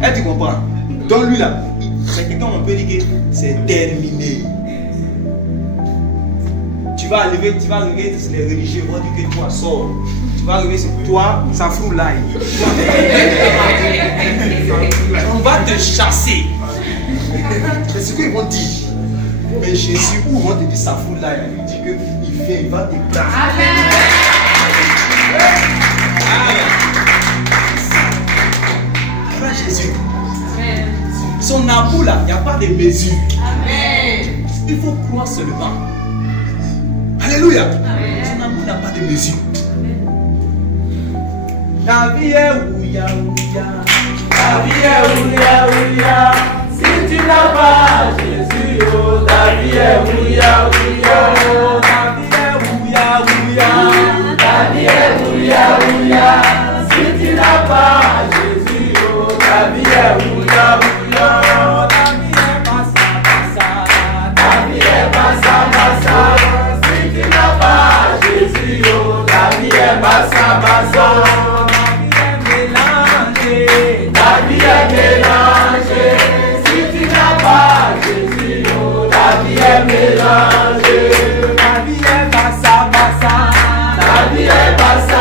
Elle tu comprends? Donc lui là, c'est quelqu'un on peut dire que c'est terminé. Tu vas arriver sur les religieux, vont dire que toi sors. Tu vas arriver sur toi, ça fout là. On va te chasser. C'est ce qu'ils vont dire. Mais Jésus, où vont te dire ça fout là, il dit qu'il vient, il va te prendre. Amen. Amen. Jésus. Son amour là, il n'y a pas de mesure. Amen. Il faut croire seulement. Alléluia. Amen. Son amour n'a pas de mesure. Ta vie est ouya ouya. Ta vie est ouya ouya. Si tu n'as pas Jésus, oh, ta vie est ouya ouya. Ta vie est ouya ouya. Ta vie est ouya ouya. Si tu n'as pas Jésus, oh, ta vie est ouya ouya. Ta vie est bassa. Ta vie est bassa. Si tu n'as pas Jésus, oh, ta vie est bassa. Ta vie est mélangée. Si tu n'as pas Jésus, oh, ta vie est mélangée. Ta vie est bassa. Ta vie est bassa.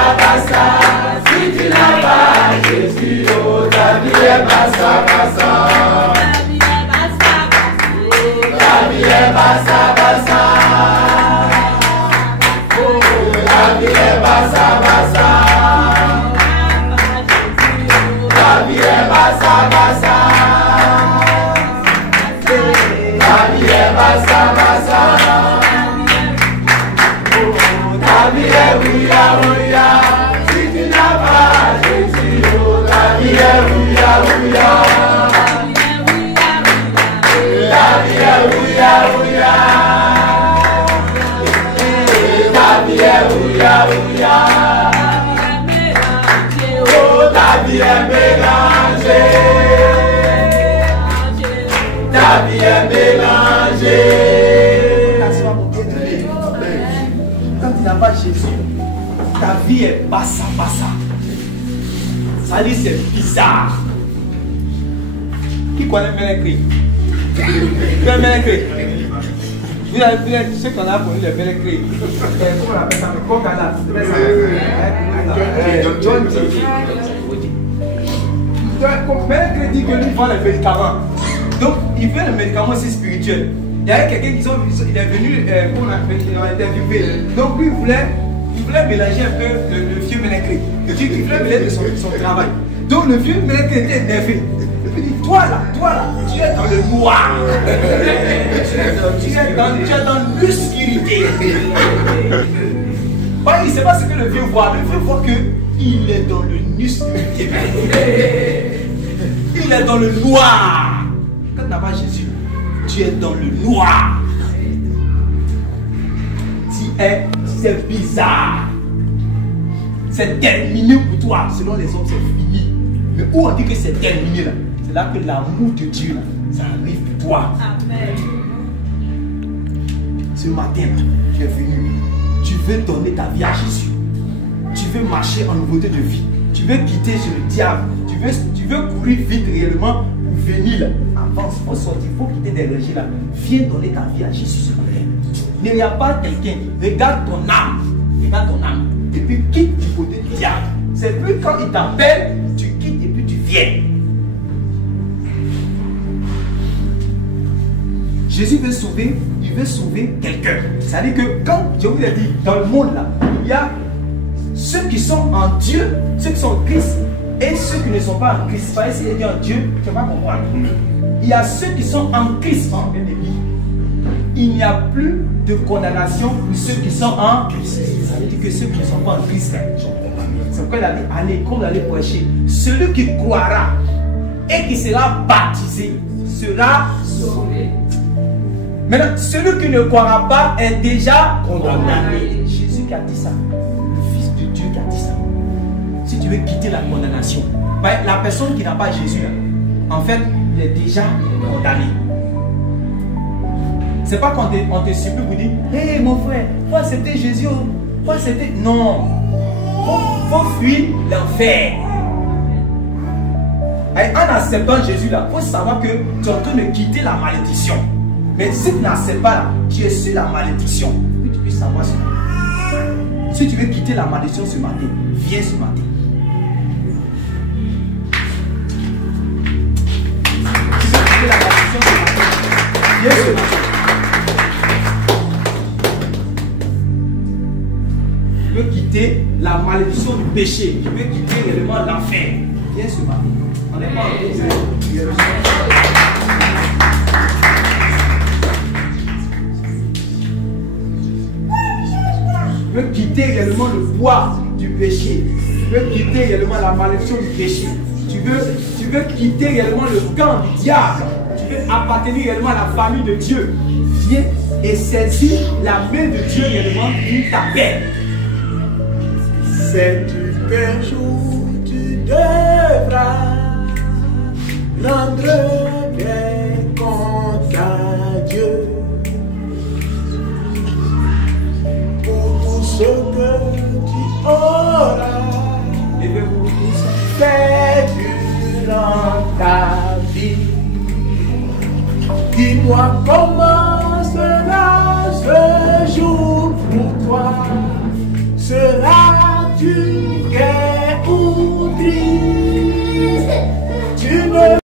Si tu n'as pas Jésus, oh, ta vie est bassa. Ta vie est bassa. Oh, ta vie est bassa. Ta vie est bassa. Ta vie est bassa. Oh, ta vie est ouya. Si tu n'as pas Jésus, oh, ta vie est ouya. Ta vie est ouya. Ta vie est ouya. Oh, ta vie est mélangée. Ta vie est mélangée. Quand tu n'as pas Jésus, ta vie est bassa. Ça dit c'est bizarre. Qui connaît Mélécré? Vous avez ceux qu'on a connu les Mélécré. Comment on appelle ça? Le coca. Mélécré dit que lui vend les médicaments. Donc il fait le médicament aussi spirituel. Il y a quelqu'un qui il est venu, on a interviewé. Donc lui il voulait mélanger un peu le vieux Mélécré. Il voulait mélanger son travail. Donc le vieux mec était énervé. Il dit, toi là, tu es dans le noir. tu es dans l'obscurité. Bah, il ne sait pas ce que le vieux voit. Le vieux voit qu'il est dans le l'obscurité. Il est dans le noir. Quand tu n'as pas Jésus, tu es dans le noir. C'est bizarre. C'est terminé pour toi. Selon les hommes, c'est fini. Mais où on dit que c'est terminé là, c'est là que l'amour de Dieu là, ça arrive pour toi. Amen. Ce matin là, tu es venu. Tu veux donner ta vie à Jésus. Tu veux marcher en nouveauté de vie. Tu veux quitter sur le diable. Tu veux courir vite réellement pour venir là. Avance, il faut sortir, il faut quitter des régimes là. Viens donner ta vie à Jésus ce matin. Il n'y a pas quelqu'un. Regarde ton âme. Regarde ton âme. Et puis quitte du côté du diable. C'est plus quand il t'appelle, tu quittes et puis tu viens. Jésus veut sauver, il veut sauver quelqu'un. C'est-à-dire que quand, je vous l'ai dit, dans le monde là, il y a ceux qui sont en Dieu, ceux qui sont en Christ, et ceux qui ne sont pas en Christ. Pas essayer de dire en Dieu, tu ne vas pas comprendre. Il y a ceux qui sont en Christ, en bien aimé. Il n'y a plus de condamnation pour ceux qui sont en Christ. Ça veut dire que ceux qui ne sont pas en Christ, c'est pourquoi il a dit, allez, quand vous allez prêcher, celui qui croira et qui sera baptisé sera sauvé. Maintenant, celui qui ne croira pas est déjà condamné. Jésus qui a dit ça, le Fils de Dieu qui a dit ça. Si tu veux quitter la condamnation, la personne qui n'a pas Jésus, en fait, il est déjà condamné. C'est pas quand on te supplie pour dire, hé mon frère, faut accepter Jésus, faut accepter. Non, faut fuir l'enfer. En acceptant Jésus là, il faut savoir que tu es en train de quitter la malédiction. Mais si tu n'acceptes pas là, tu es sur la malédiction. Et tu peux savoir ça. Si tu veux quitter la malédiction ce matin, viens ce matin. Si tu veux quitter la malédiction ce matin, viens ce matin. Tu veux quitter la malédiction du péché. Tu veux quitter réellement l'enfer. Viens ce matin. On n'est pas en train. Tu veux quitter réellement le poids du péché. Tu veux quitter réellement la malédiction du péché. Tu veux quitter réellement le camp du diable. Tu veux appartenir réellement à la famille de Dieu. Viens et saisis la main de Dieu réellement qui t'appelle. C'est un jour tu devras rendre des comptes à Dieu pour tout ce que tu auras fait durant ta vie. Dis-moi comment sera ce jour pour toi. Seras-tu gai ou triste? Tu me